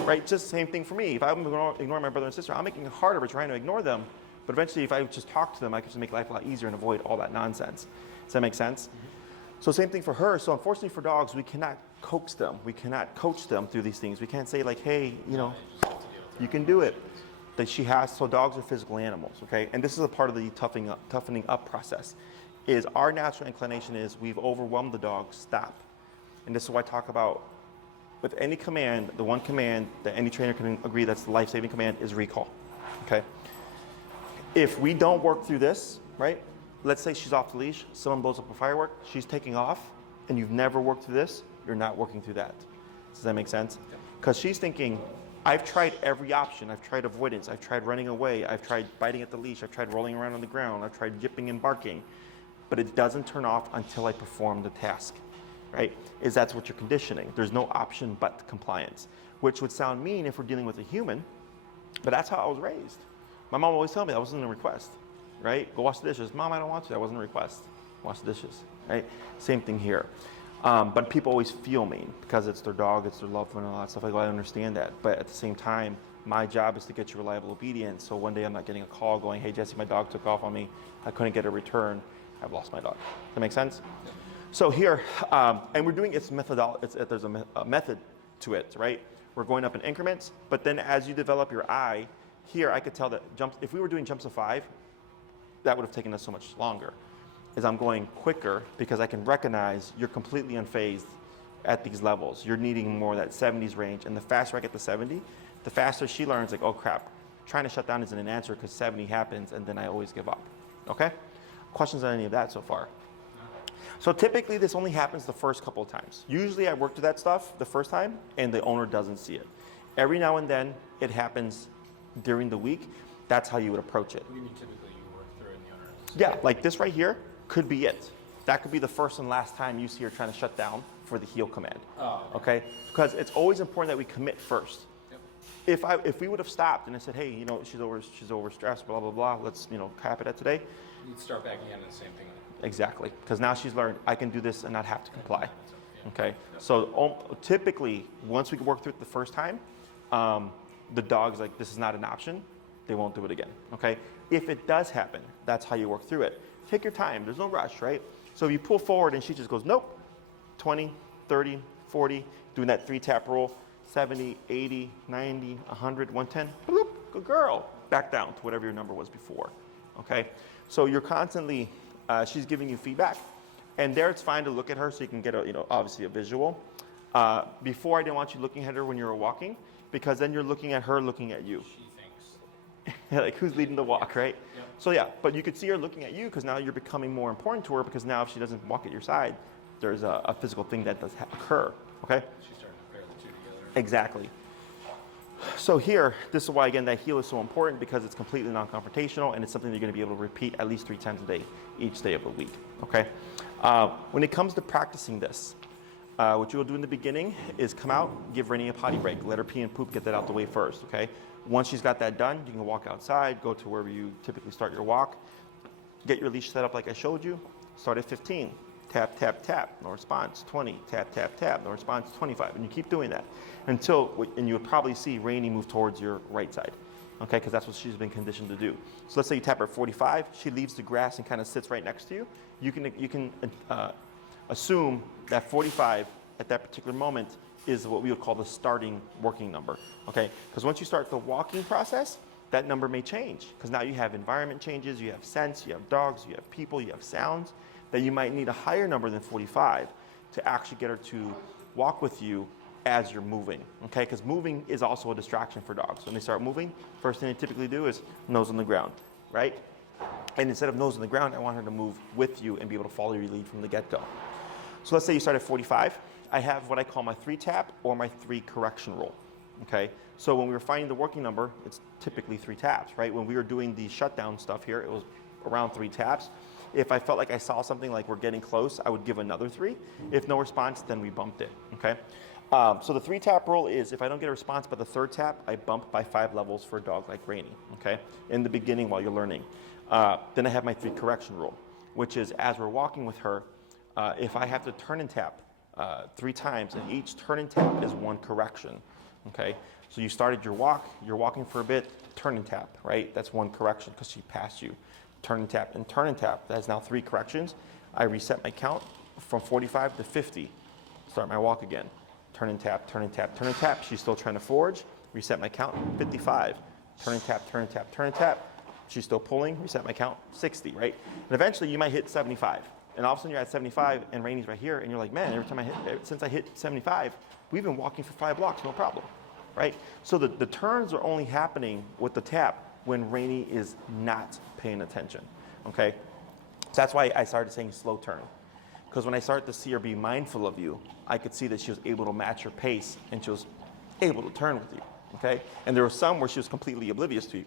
right? Just the same thing for me. If I'm ignoring my brother and sister, I'm making it harder by trying to ignore them. But eventually, if I just talk to them, I can just make life a lot easier and avoid all that nonsense. Does that make sense? So same thing for her. So unfortunately for dogs, we cannot coax them. We cannot coach them through these things. We can't say like, hey, you know, you can do it. That she has, so dogs are physical animals, okay? And this is a part of the toughening up process, is our natural inclination is we've overwhelmed the dog, stop. And this is why I talk about with any command, the one command that any trainer can agree that's the life-saving command is recall, okay? If we don't work through this, right? Let's say she's off the leash, someone blows up a firework, she's taking off, and you've never worked through this, you're not working through that. Does that make sense? Because she's thinking, I've tried every option. I've tried avoidance, I've tried running away, I've tried biting at the leash, I've tried rolling around on the ground, I've tried yipping and barking, but it doesn't turn off until I perform the task, right? That's what you're conditioning. There's no option but compliance, which would sound mean if we're dealing with a human, but that's how I was raised. My mom always told me that wasn't a request, right? Go wash the dishes. Mom, I don't want to. That wasn't a request. Wash the dishes, right? Same thing here. But people always feel mean because it's their dog, it's their loved one, and all that stuff. I go, I understand that. But at the same time, my job is to get you reliable obedience. So one day I'm not getting a call going, hey, Jesse, my dog took off on me. I couldn't get a return. I've lost my dog. Does that make sense? Yep. So here, and we're doing there's a method to it, right? We're going up in increments, but then as you develop your eye, here I could tell that if we were doing jumps of 5, that would have taken us so much longer. Is I'm going quicker because I can recognize you're completely unfazed at these levels. You're needing more of that 70s range, and the faster I get to 70, the faster she learns like, oh crap, trying to shut down isn't an answer because 70 happens and then I always give up, okay? Questions on any of that so far? So typically this only happens the first couple of times. Usually I work through that stuff the first time and the owner doesn't see it. Every now and then it happens during the week. That's how you would approach it. What do you mean typically you work through it and the owner doesn't see Yeah, like this right here could be it. That could be the first and last time you see her trying to shut down for the heel command. Oh, okay? Because it's always important that we commit first. Yep. If we would have stopped and I said, hey, you know, she's overstressed, blah, blah, blah, let's, you know, cap it at today. You'd start back again and the same thing. Exactly, because now she's learned I can do this and not have to comply. Okay, so typically once we work through it the first time, the dog's like, this is not an option. They won't do it again. Okay, if it does happen, that's how you work through it. Take your time. There's no rush, right? So if you pull forward and she just goes, nope, 20, 30, 40, doing that 3-tap rule, 70, 80, 90, 100, 110, bloop, good girl. Back down to whatever your number was before. Okay, so you're constantly. She's giving you feedback, and there it's fine to look at her so you can get a, you know, obviously a visual. Before I didn't want you looking at her when you were walking, because then you're looking at her looking at you. She thinks. Like who's leading the walk, right? Yep. So yeah, but you could see her looking at you because now you're becoming more important to her because now if she doesn't walk at your side, there's a physical thing that does occur, okay? She's starting to pair the two together. Exactly. So here, this is why, again, that heel is so important because it's completely non-confrontational and it's something you're going to be able to repeat at least 3 times a day, each day of the week, okay? When it comes to practicing this, what you'll do in the beginning is come out, give Rainey a potty break, let her pee and poop, get that out the way first, okay? Once she's got that done, you can walk outside, go to wherever you typically start your walk, get your leash set up like I showed you, start at 15. Tap, tap, tap, no response, 20, tap, tap, tap, no response, 25. And you keep doing that until, and you would probably see Rainey move towards your right side, okay? Because that's what she's been conditioned to do. So let's say you tap her at 45, she leaves the grass and kind of sits right next to you. You can assume that 45 at that particular moment is what we would call the starting working number, okay? Because once you start the walking process, that number may change because now you have environment changes, you have scents, you have dogs, you have people, you have sounds, that you might need a higher number than 45 to actually get her to walk with you as you're moving, okay? Because moving is also a distraction for dogs. When they start moving, first thing they typically do is nose on the ground, right? And instead of nose on the ground, I want her to move with you and be able to follow your lead from the get-go. So let's say you start at 45. I have what I call my 3-tap or my 3 correction rule, okay? So when we were finding the working number, it's typically 3 taps, right? When we were doing the shutdown stuff here, it was around 3 taps. If I felt like I saw something like we're getting close, I would give another 3. If no response, then we bumped it, okay? So the 3-tap rule is if I don't get a response by the 3rd tap, I bump by 5 levels for a dog like Rainey, okay? In the beginning while you're learning. Then I have my 3 correction rule, which is as we're walking with her, if I have to turn and tap 3 times, and each turn and tap is 1 correction, okay? So you started your walk, you're walking for a bit, turn and tap, right? That's 1 correction because she passed you. Turn and tap and turn and tap. That is now 3 corrections. I reset my count from 45 to 50. Start my walk again. Turn and tap, turn and tap, turn and tap. She's still trying to forage. Reset my count, 55. Turn and tap, turn and tap, turn and tap. She's still pulling. Reset my count, 60, right? And eventually you might hit 75. And all of a sudden you're at 75 and Rainey's right here and you're like, man, every time since I hit 75, we've been walking for 5 blocks, no problem, right? So the turns are only happening with the tap when Rainey is not paying attention, okay? So that's why I started saying slow turn. Because when I started to see her be mindful of you, I could see that she was able to match your pace and she was able to turn with you, okay? And there were some where she was completely oblivious to you.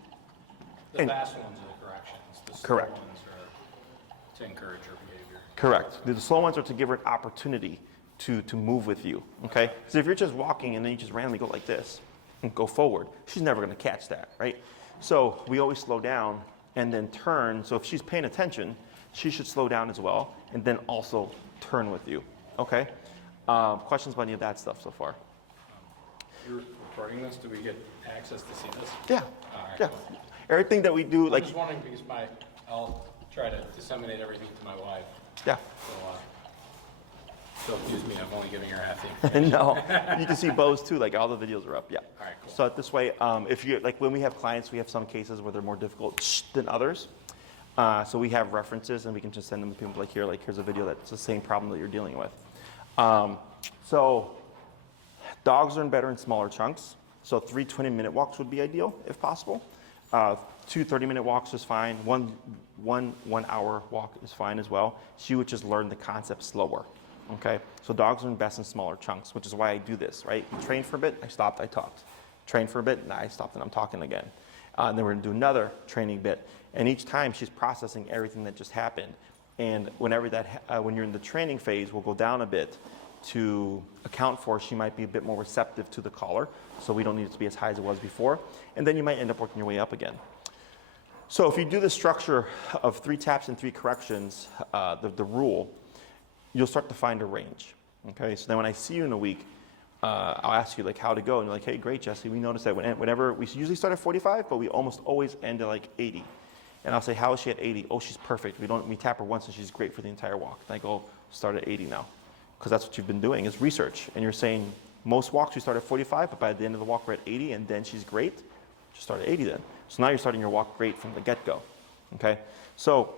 The fast ones are the corrections. The slow Correct. ones are to encourage her behavior. Correct. The slow ones are to give her an opportunity to move with you, okay? So if you're just walking and then you just randomly go like this and go forward, she's never gonna catch that, right? So we always slow down and then turn. So if she's paying attention, she should slow down as well and then also turn with you, okay? Questions about any of that stuff so far? You're recording this? Do we get access to see this? Yeah, All right, yeah. cool. Everything that we do, I'm like, just wondering because I'll try to disseminate everything to my wife. yeah. So excuse me, I'm only giving her half the information. No, you can see Bo's too, like all the videos are up, yeah. All right, cool. So this way, if you, like when we have clients, we have some cases where they're more difficult than others. So we have references and we can just send them to people like here, like here's a video that's the same problem that you're dealing with. So dogs learn better in smaller chunks. So 3 20-minute walks would be ideal if possible. 2 30-minute walks is fine. One hour walk is fine as well. She would just learn the concept slower. Okay, so dogs learn best in smaller chunks, which is why I do this, right? You train for a bit, I stopped, I talked. Train for a bit, and I stopped and I'm talking again. And then we're gonna do another training bit. And each time she's processing everything that just happened. And whenever when you're in the training phase, we'll go down a bit to account for she might be a bit more receptive to the collar, so we don't need it to be as high as it was before. And then you might end up working your way up again. So if you do the structure of 3 taps and 3 corrections, the rule, you'll start to find a range, okay? So then when I see you in a week, I'll ask you like how to go, and you're like, hey, great, Jesse, we noticed that whenever, we usually start at 45, but we almost always end at like 80. And I'll say, how is she at 80? Oh, she's perfect. We tap her once and she's great for the entire walk. And I go, start at 80 now. Because that's what you've been doing is research. And you're saying most walks we start at 45, but by the end of the walk we're at 80 and then she's great. Just start at 80 then. So now you're starting your walk great from the get-go, okay? So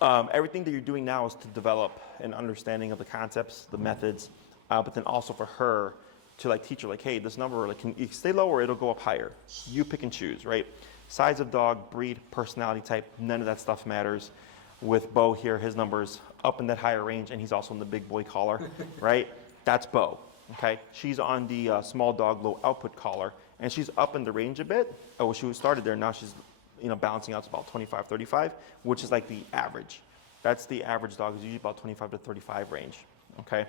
everything that you're doing now is to develop an understanding of the concepts, the methods, but then also for her to like teach her like, hey, this number, like, can you stay low or it'll go up higher? You pick and choose, right? Size of dog, breed, personality type, none of that stuff matters. With Bo here, his number's up in that higher range, and he's also in the big boy collar, right? That's Bo, okay? She's on the small dog, low output collar, and she's up in the range a bit. Oh, well, she started there, now she's balancing out to about 25, 35, which is like the average. That's the average dog is usually about 25 to 35 range, okay?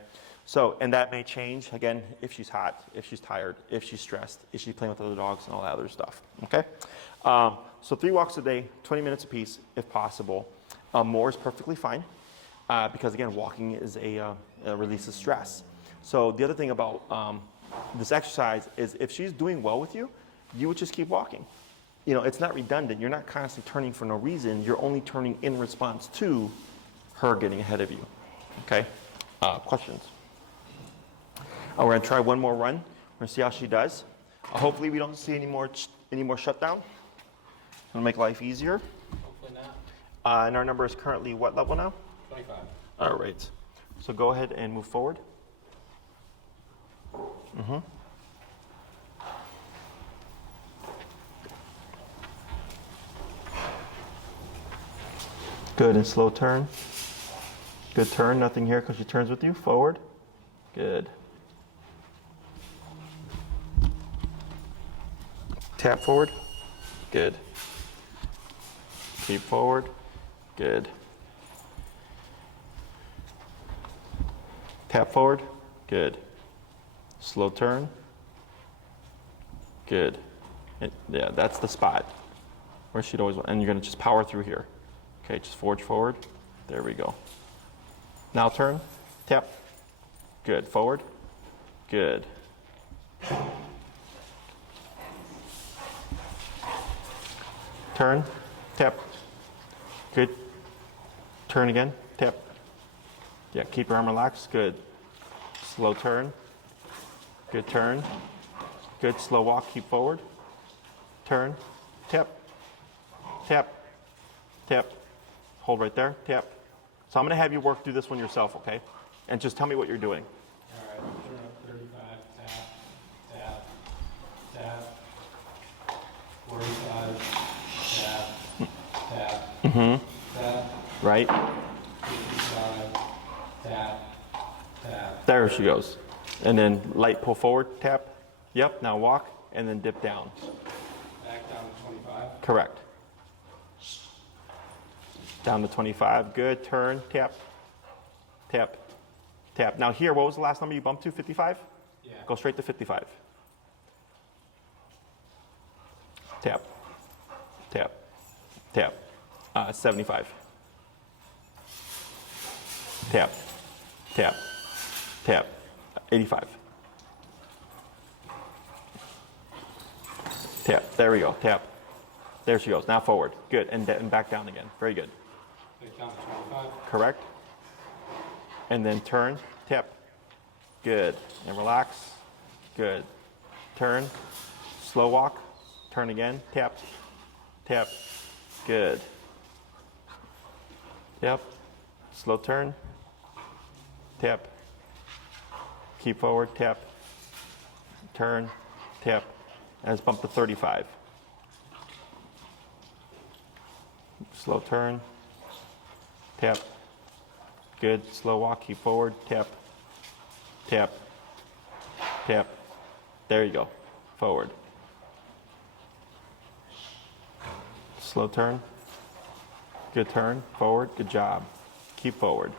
So, and that may change, again, if she's hot, if she's tired, if she's stressed, if she's playing with other dogs and all that other stuff, okay? So 3 walks a day, 20 minutes a piece, if possible. More is perfectly fine, because again, walking is a release of stress. So the other thing about this exercise is if she's doing well with you, you would just keep walking. It's not redundant. You're not constantly turning for no reason. You're only turning in response to her getting ahead of you, okay? Questions? We're gonna try one more run. We're gonna see how she does. Hopefully we don't see any more shutdown. It's gonna make life easier. Hopefully not. And our number is currently what level now? 25. All right. So go ahead and move forward. Mm-hmm. Good, and slow turn. Good turn, nothing here because she turns with you. Forward. Good. Tap forward. Good. Keep forward. Good. Tap forward. Good. Slow turn. Good. Yeah, that's the spot where she'd always want. And you're going to just power through here. Okay, just forge forward. There we go. Now turn. Tap. Good. Forward. Good. Turn. Tap. Good. Turn again. Tap. Yeah, keep your arm relaxed. Good. Slow turn. Good turn. Good. Slow walk. Keep forward. Turn. Tap. Tap. Tap. Hold right there. Tap. So I'm going to have you work through this one yourself, okay? And just tell me what you're doing. All right, turn up 35, tap, tap, tap, 45, tap, tap, tap, Right? 55, tap, tap. There she goes. And then light pull forward, tap. Yep, now walk, and then dip down. Back down to 25. Correct. Down to 25, good, turn, tap, tap, tap. Now here, what was the last number you bumped to, 55? Yeah. Go straight to 55. Tap, tap, tap, 75. Tap, tap, tap, 85. Tap, there we go, tap. There she goes, now forward, good, and back down again, very good. Back down to 25. Correct. And then turn, tap. Good. And relax. Good. Turn. Slow walk. Turn again. Tap. Tap. Good. Yep. Slow turn. Tap. Keep forward. Tap. Turn. Tap. And let's bump to 35. Slow turn. Tap. Good. Slow walk. Keep forward. Tap. Tap. Tap. There you go. Forward. Slow turn. Good turn. Forward. Good job. Keep forward.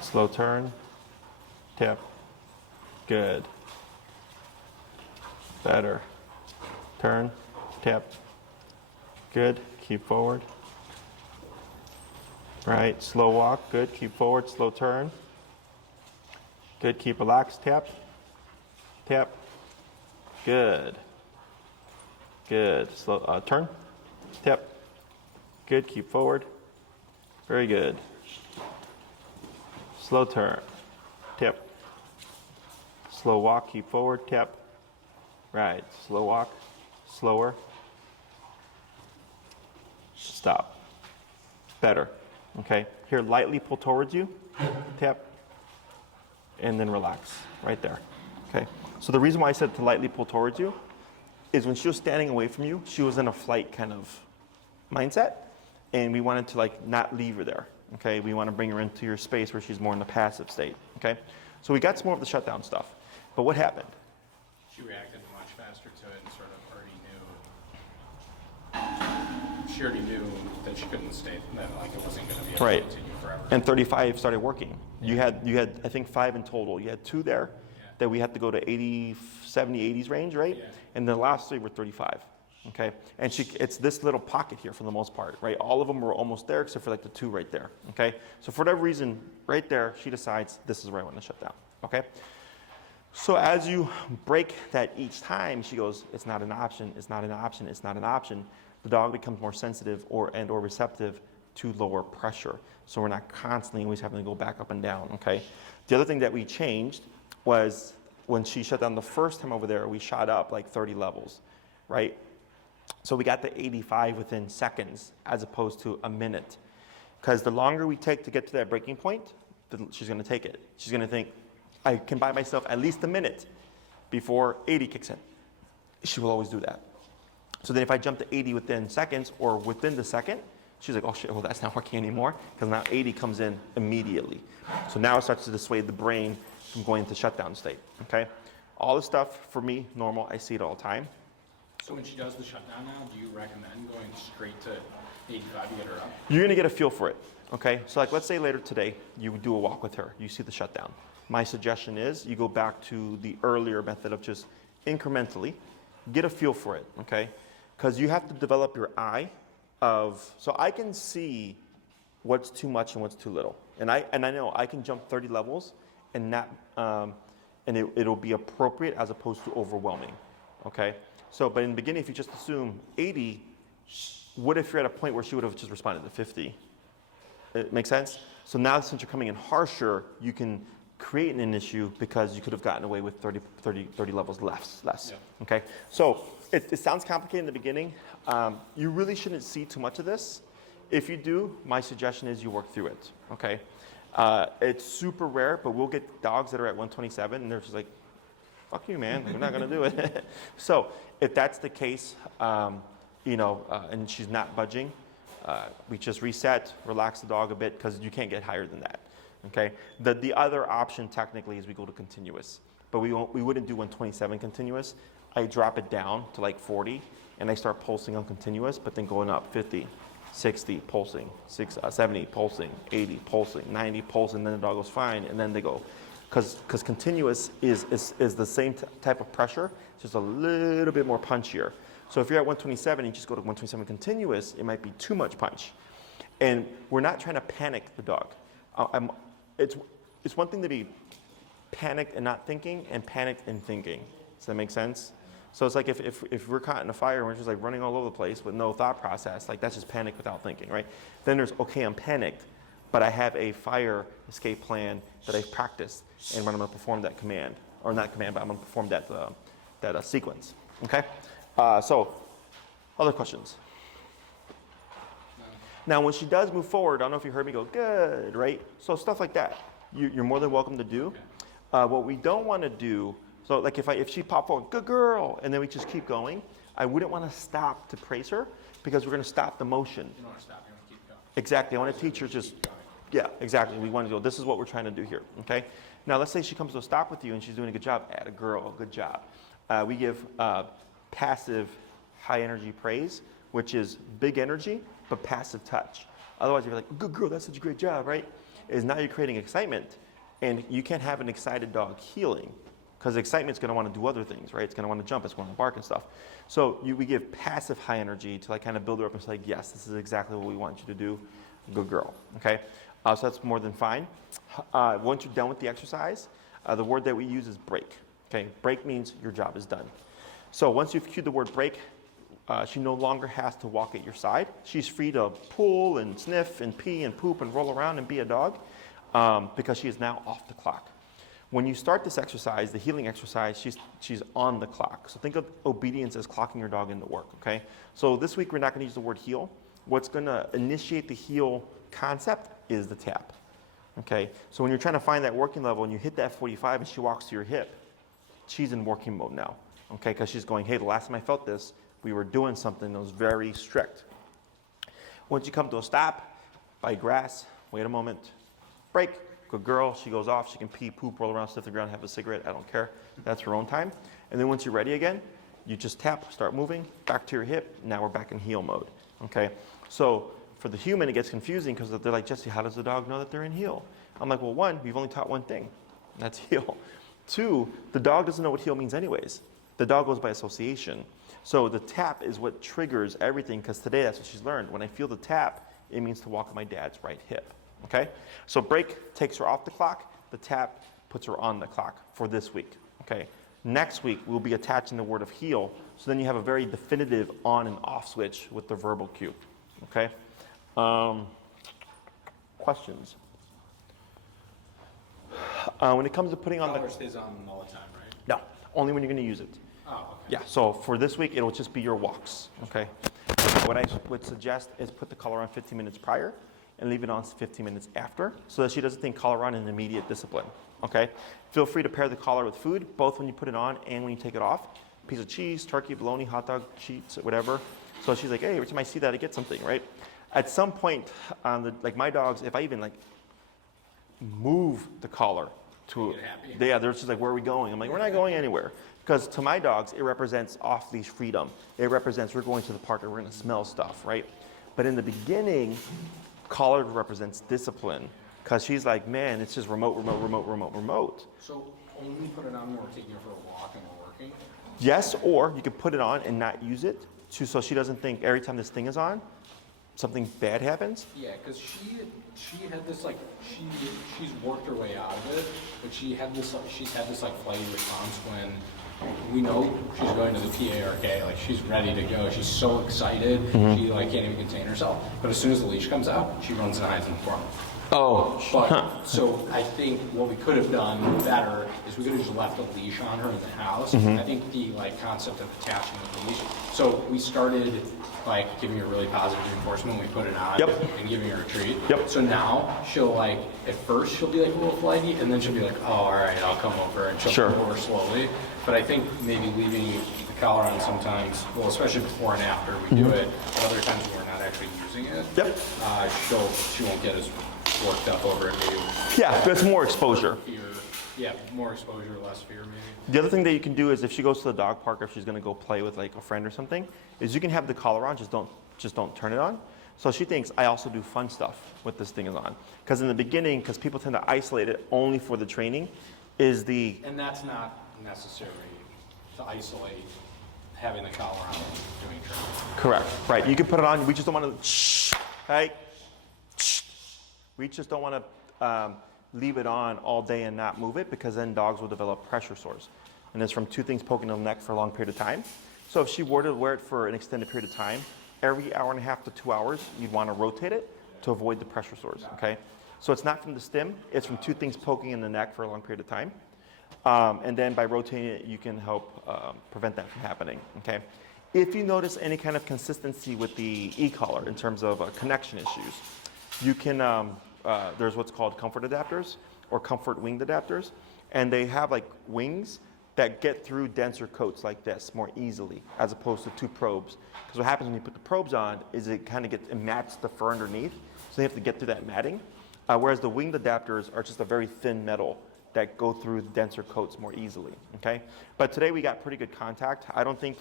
Slow turn. Tap. Good. Better. Turn. Tap. Good. Keep forward. Right. Slow walk. Good. Keep forward. Slow turn. Good. Keep relaxed. Tap. Tap. Good. Good. Slow turn. Tap. Good. Keep forward. Very good. Slow turn. Tap. Slow walk. Keep forward. Tap. Right. Slow walk. Slower. Stop. Better. Okay. Here, lightly pull towards you. Tap. And then relax. Right there. Okay. So the reason why I said to lightly pull towards you is when she was standing away from you, she was in a flight kind of mindset, and we wanted to like not leave her there. Okay. We want to bring her into your space where she's more in the passive state. Okay. So we got some more of the shutdown stuff. But what happened? She reacted much faster to it and sort of she already knew that she couldn't stay, that like it wasn't going to be able to continue forever. And 35 started working. Yeah. You had I think 5 in total. You had 2 there that we had to go to 80, 70, 80s range, right? Yeah. And the last 3 were 35. Okay, and it's this little pocket here for the most part, right? All of them were almost there except for like the 2 right there. Okay, so for whatever reason, right there, she decides this is where I want to shut down. Okay, so as you break that each time, she goes, it's not an option, it's not an option, it's not an option. The dog becomes more sensitive or receptive to lower pressure. So we're not constantly always having to go back up and down, okay? The other thing that we changed was when she shut down the first time over there, we shot up like 30 levels, right? So we got to 85 within seconds as opposed to a minute. Because the longer we take to get to that breaking point, she's gonna take it. She's gonna think, I can buy myself at least a minute before 80 kicks in. She will always do that. So then if I jump to 80 within seconds or within the second, she's like, oh shit, well that's not working anymore, because now 80 comes in immediately. So now it starts to dissuade the brain from going into shutdown state, okay? All this stuff, for me, normal, I see it all the time. So when she does the shutdown now, do you recommend going straight to 85 to get her up? You're gonna get a feel for it, okay? So like, let's say later today, you do a walk with her, you see the shutdown. My suggestion is you go back to the earlier method of just incrementally, get a feel for it, okay? Because you have to develop your eye of, so I can see what's too much and what's too little. And I know I can jump 30 levels and not, it'll be appropriate as opposed to overwhelming, okay? So, but in the beginning, if you just assume 80, what if you're at a point where she would have just responded to 50? It makes sense? So now since you're coming in harsher, you can create an issue because you could have gotten away with 30 levels less. Yeah. Okay? So it sounds complicated in the beginning. You really shouldn't see too much of this. If you do, my suggestion is you work through it, okay? It's super rare, but we'll get dogs that are at 127 and they're just like, fuck you, man, we're not gonna do it. So if that's the case, and she's not budging, we just reset, relax the dog a bit, because you can't get higher than that, okay? The other option technically is we go to continuous, but we wouldn't do 127 continuous. I drop it down to like 40, and I start pulsing on continuous, but then going up 50, 60, pulsing, 70, pulsing, 80, pulsing, 90, pulsing, and then the dog goes fine, and then they go. Because continuous is the same type of pressure, just a little bit more punchier. So if you're at 127 and you just go to 127 continuous, it might be too much punch. And we're not trying to panic the dog. It's one thing to be panicked and not thinking, and panicked and thinking. Does that make sense? So it's like if we're caught in a fire and we're just like running all over the place with no thought process, like that's just panic without thinking, right? Then there's, okay, I'm panicked, but I have a fire escape plan that I've practiced, and when I'm gonna perform that command, or not command, but I'm gonna perform that sequence, okay? So, other questions? Now, when she does move forward, I don't know if you heard me go, good, right? So stuff like that, you're more than welcome to do. What we don't want to do, so like if she popped forward, good girl, and then we just keep going, I wouldn't want to stop to praise her, because we're going to stop the motion. You don't want to stop, you want to keep going. Exactly, I want to teach her just, yeah, exactly. We want to go, this is what we're trying to do here, okay? Now, let's say she comes to a stop with you and she's doing a good job. Atta girl, good job. We give passive high energy praise, which is big energy, but passive touch. Otherwise, you're like, good girl, that's such a great job, right? Is now you're creating excitement, and you can't have an excited dog healing, because excitement's gonna wanna do other things, right? It's gonna wanna jump, it's gonna bark and stuff. So we give passive high energy to like kind of build her up and say, like, yes, this is exactly what we want you to do, good girl, okay? So that's more than fine. Once you're done with the exercise, the word that we use is break, okay? Break means your job is done. So once you've cued the word break, she no longer has to walk at your side. She's free to pull and sniff and pee and poop and roll around and be a dog, because she is now off the clock. When you start this exercise, the healing exercise, she's on the clock. So think of obedience as clocking your dog into work, okay? So this week we're not gonna use the word heal. What's gonna initiate the heal concept is the tap, okay? So when you're trying to find that working level and you hit that 45 and she walks to your hip, she's in working mode now, okay? Because she's going, hey, the last time I felt this, we were doing something that was very strict. Once you come to a stop, by grass, wait a moment, break, good girl, she goes off, she can pee, poop, roll around, sniff the ground, have a cigarette, I don't care. That's her own time. And then once you're ready again, you just tap, start moving, back to your hip, now we're back in heal mode, okay? So for the human, it gets confusing because they're like, Jesse, how does the dog know that they're in heal? I'm like, well, one, we've only taught one thing, that's heal. Two, the dog doesn't know what heal means anyways. The dog goes by association. So the tap is what triggers everything, because today that's what she's learned. When I feel the tap, it means to walk on my dad's right hip, okay? So break takes her off the clock, the tap puts her on the clock for this week, okay? Next week, we'll be attaching the word of heal, so then you have a very definitive on and off switch with the verbal cue, okay? Questions? When it comes to putting on the... Collar stays on all the time, right? No, only when you're gonna use it. Oh, okay. Yeah, so for this week, it'll just be your walks, okay? What I would suggest is put the collar on 15 minutes prior and leave it on 15 minutes after, so that she doesn't think collar on in immediate discipline, okay? Feel free to pair the collar with food, both when you put it on and when you take it off. piece of cheese, turkey, bologna, hot dog, sheets, whatever. So she's like, hey, every time I see that, I get something, right? At some point on the, like my dogs, if I even like move the collar to, they're just like, where are we going? I'm like, we're not going anywhere. Because to my dogs, it represents off-leash freedom. It represents we're going to the park and we're gonna smell stuff, right? But in the beginning, collar represents discipline. Because she's like, man, it's just remote. So only put it on when we're taking her for a walk and we're working? Yes, or you could put it on and not use it, so she doesn't think every time this thing is on, something bad happens. Yeah, because she had this like she's worked her way out of it, but she's had this like flighty response when we know she's going to the PARK, like she's ready to go. She's so excited, she like can't even contain herself. But as soon as the leash comes out, she runs and hides in the corner. Oh. But so I think what we could have done better is we could have just left a leash on her in the house. I think the like concept of attaching the leash. So we started like giving her really positive reinforcement when we put it on and giving her a treat. So now she'll like at first she'll be like a little flighty and then she'll be like, oh, all right, I'll come over, and she'll come over slowly. But I think maybe leaving the collar on sometimes, well, especially before and after we do it, but other times when we're not actually using it, she won't get as worked up over it. Maybe. Yeah, that's more exposure. Fear. Yeah, more exposure, less fear maybe. The other thing that you can do is if she goes to the dog park, if she's going to go play with like a friend or something, is you can have the collar on, just don't turn it on. So she thinks I also do fun stuff with this thing is on. Because in the beginning, because people tend to isolate it only for the training, is the... And that's not necessary to isolate having the collar on and doing training. Correct, right. You can put it on, we just don't want to, shh, right? Shh. We just don't want to leave it on all day and not move it, because then dogs will develop pressure sores. And it's from two things poking in the neck for a long period of time. So if she were to wear it for an extended period of time, every hour and a half to 2 hours, you'd want to rotate it to avoid the pressure sores, okay? So it's not from the stim, it's from two things poking in the neck for a long period of time. And then by rotating it, you can help prevent that from happening, okay? If you notice any kind of consistency with the e-collar in terms of connection issues, you can, there's what's called comfort adapters or comfort winged adapters, and they have like wings that get through denser coats like this more easily, as opposed to two probes. Because what happens when you put the probes on is it kind of it mats the fur underneath, so you have to get through that matting. Whereas the winged adapters are just a very thin metal that go through denser coats more easily, okay? But today we got pretty good contact. I don't think,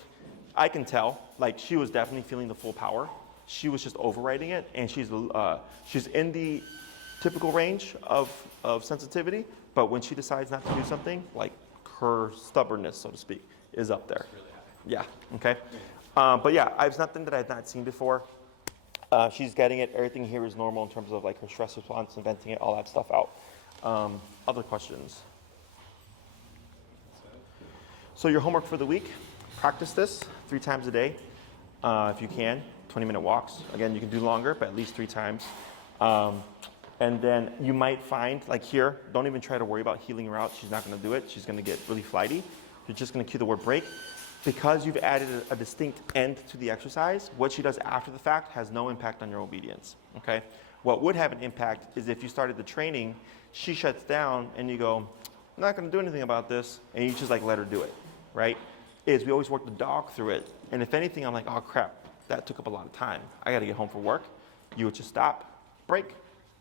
I can tell, like she was definitely feeling the full power. She was just overriding it, and she's in the typical range of sensitivity, but when she decides not to do something, like her stubbornness, so to speak, is up there. Really high. Yeah, okay. But yeah, it's nothing that I've not seen before. She's getting it. Everything here is normal in terms of like her stress response and venting it, all that stuff out. Other questions? So your homework for the week, practice this 3 times a day if you can, 20-minute walks. Again, you can do longer, but at least 3 times. And then you might find, like here, don't even try to worry about healing her out. She's not going to do it. She's going to get really flighty. You're just going to cue the word break. Because you've added a distinct end to the exercise, what she does after the fact has no impact on your obedience, okay? What would have an impact is if you started the training, she shuts down and you go, I'm not going to do anything about this, and you just like let her do it, right? Is we always work the dog through it. And if anything, I'm like, oh crap, that took up a lot of time. I got to get home from work. You would just stop, break,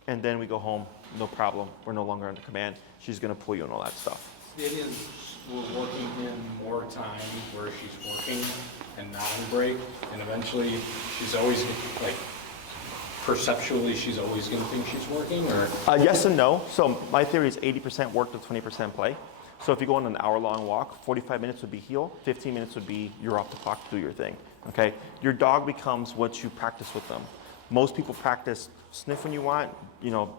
and then we go home, no problem. We're no longer under command. She's going to pull you and all that stuff. It is, we're working in more time where she's working and not on break, and eventually she's always like, perceptually she's always going to think she's working, or? Yes and no. So my theory is 80% work to 20% play. So if you go on an hour-long walk, 45 minutes would be heel, 15 minutes would be you're off the clock to do your thing, okay? Your dog becomes what you practice with them. Most people practice sniff when you want, you know,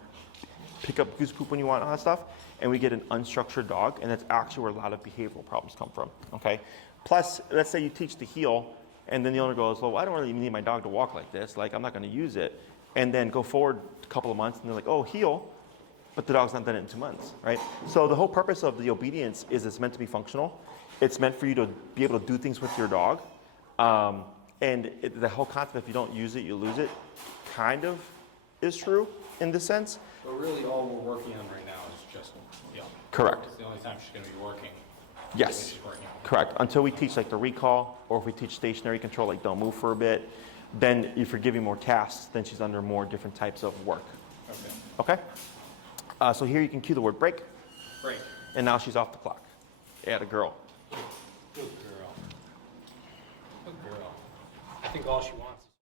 pick up goose poop when you want, all that stuff, and we get an unstructured dog, and that's actually where a lot of behavioral problems come from, okay? Plus, let's say you teach the heel, and then the owner goes, well, I don't really need my dog to walk like this, like I'm not gonna use it, and then go forward a couple of months, and they're like, oh, heel, but the dog's not done it in 2 months, right? So the whole purpose of the obedience is it's meant to be functional. It's meant for you to be able to do things with your dog, and the whole concept, if you don't use it, you lose it, kind of is true in this sense. But really all we're working on right now is just heel. Correct. It's the only time she's going to be working. Yes. She's working on Correct. Until we teach like the recall, or if we teach stationary control, like don't move for a bit, then if you're giving more tasks, then she's under more different types of work. Okay? So here you can cue the word break. Break. And now she's off the clock. Atta girl. Good girl. Good girl. I think all she wants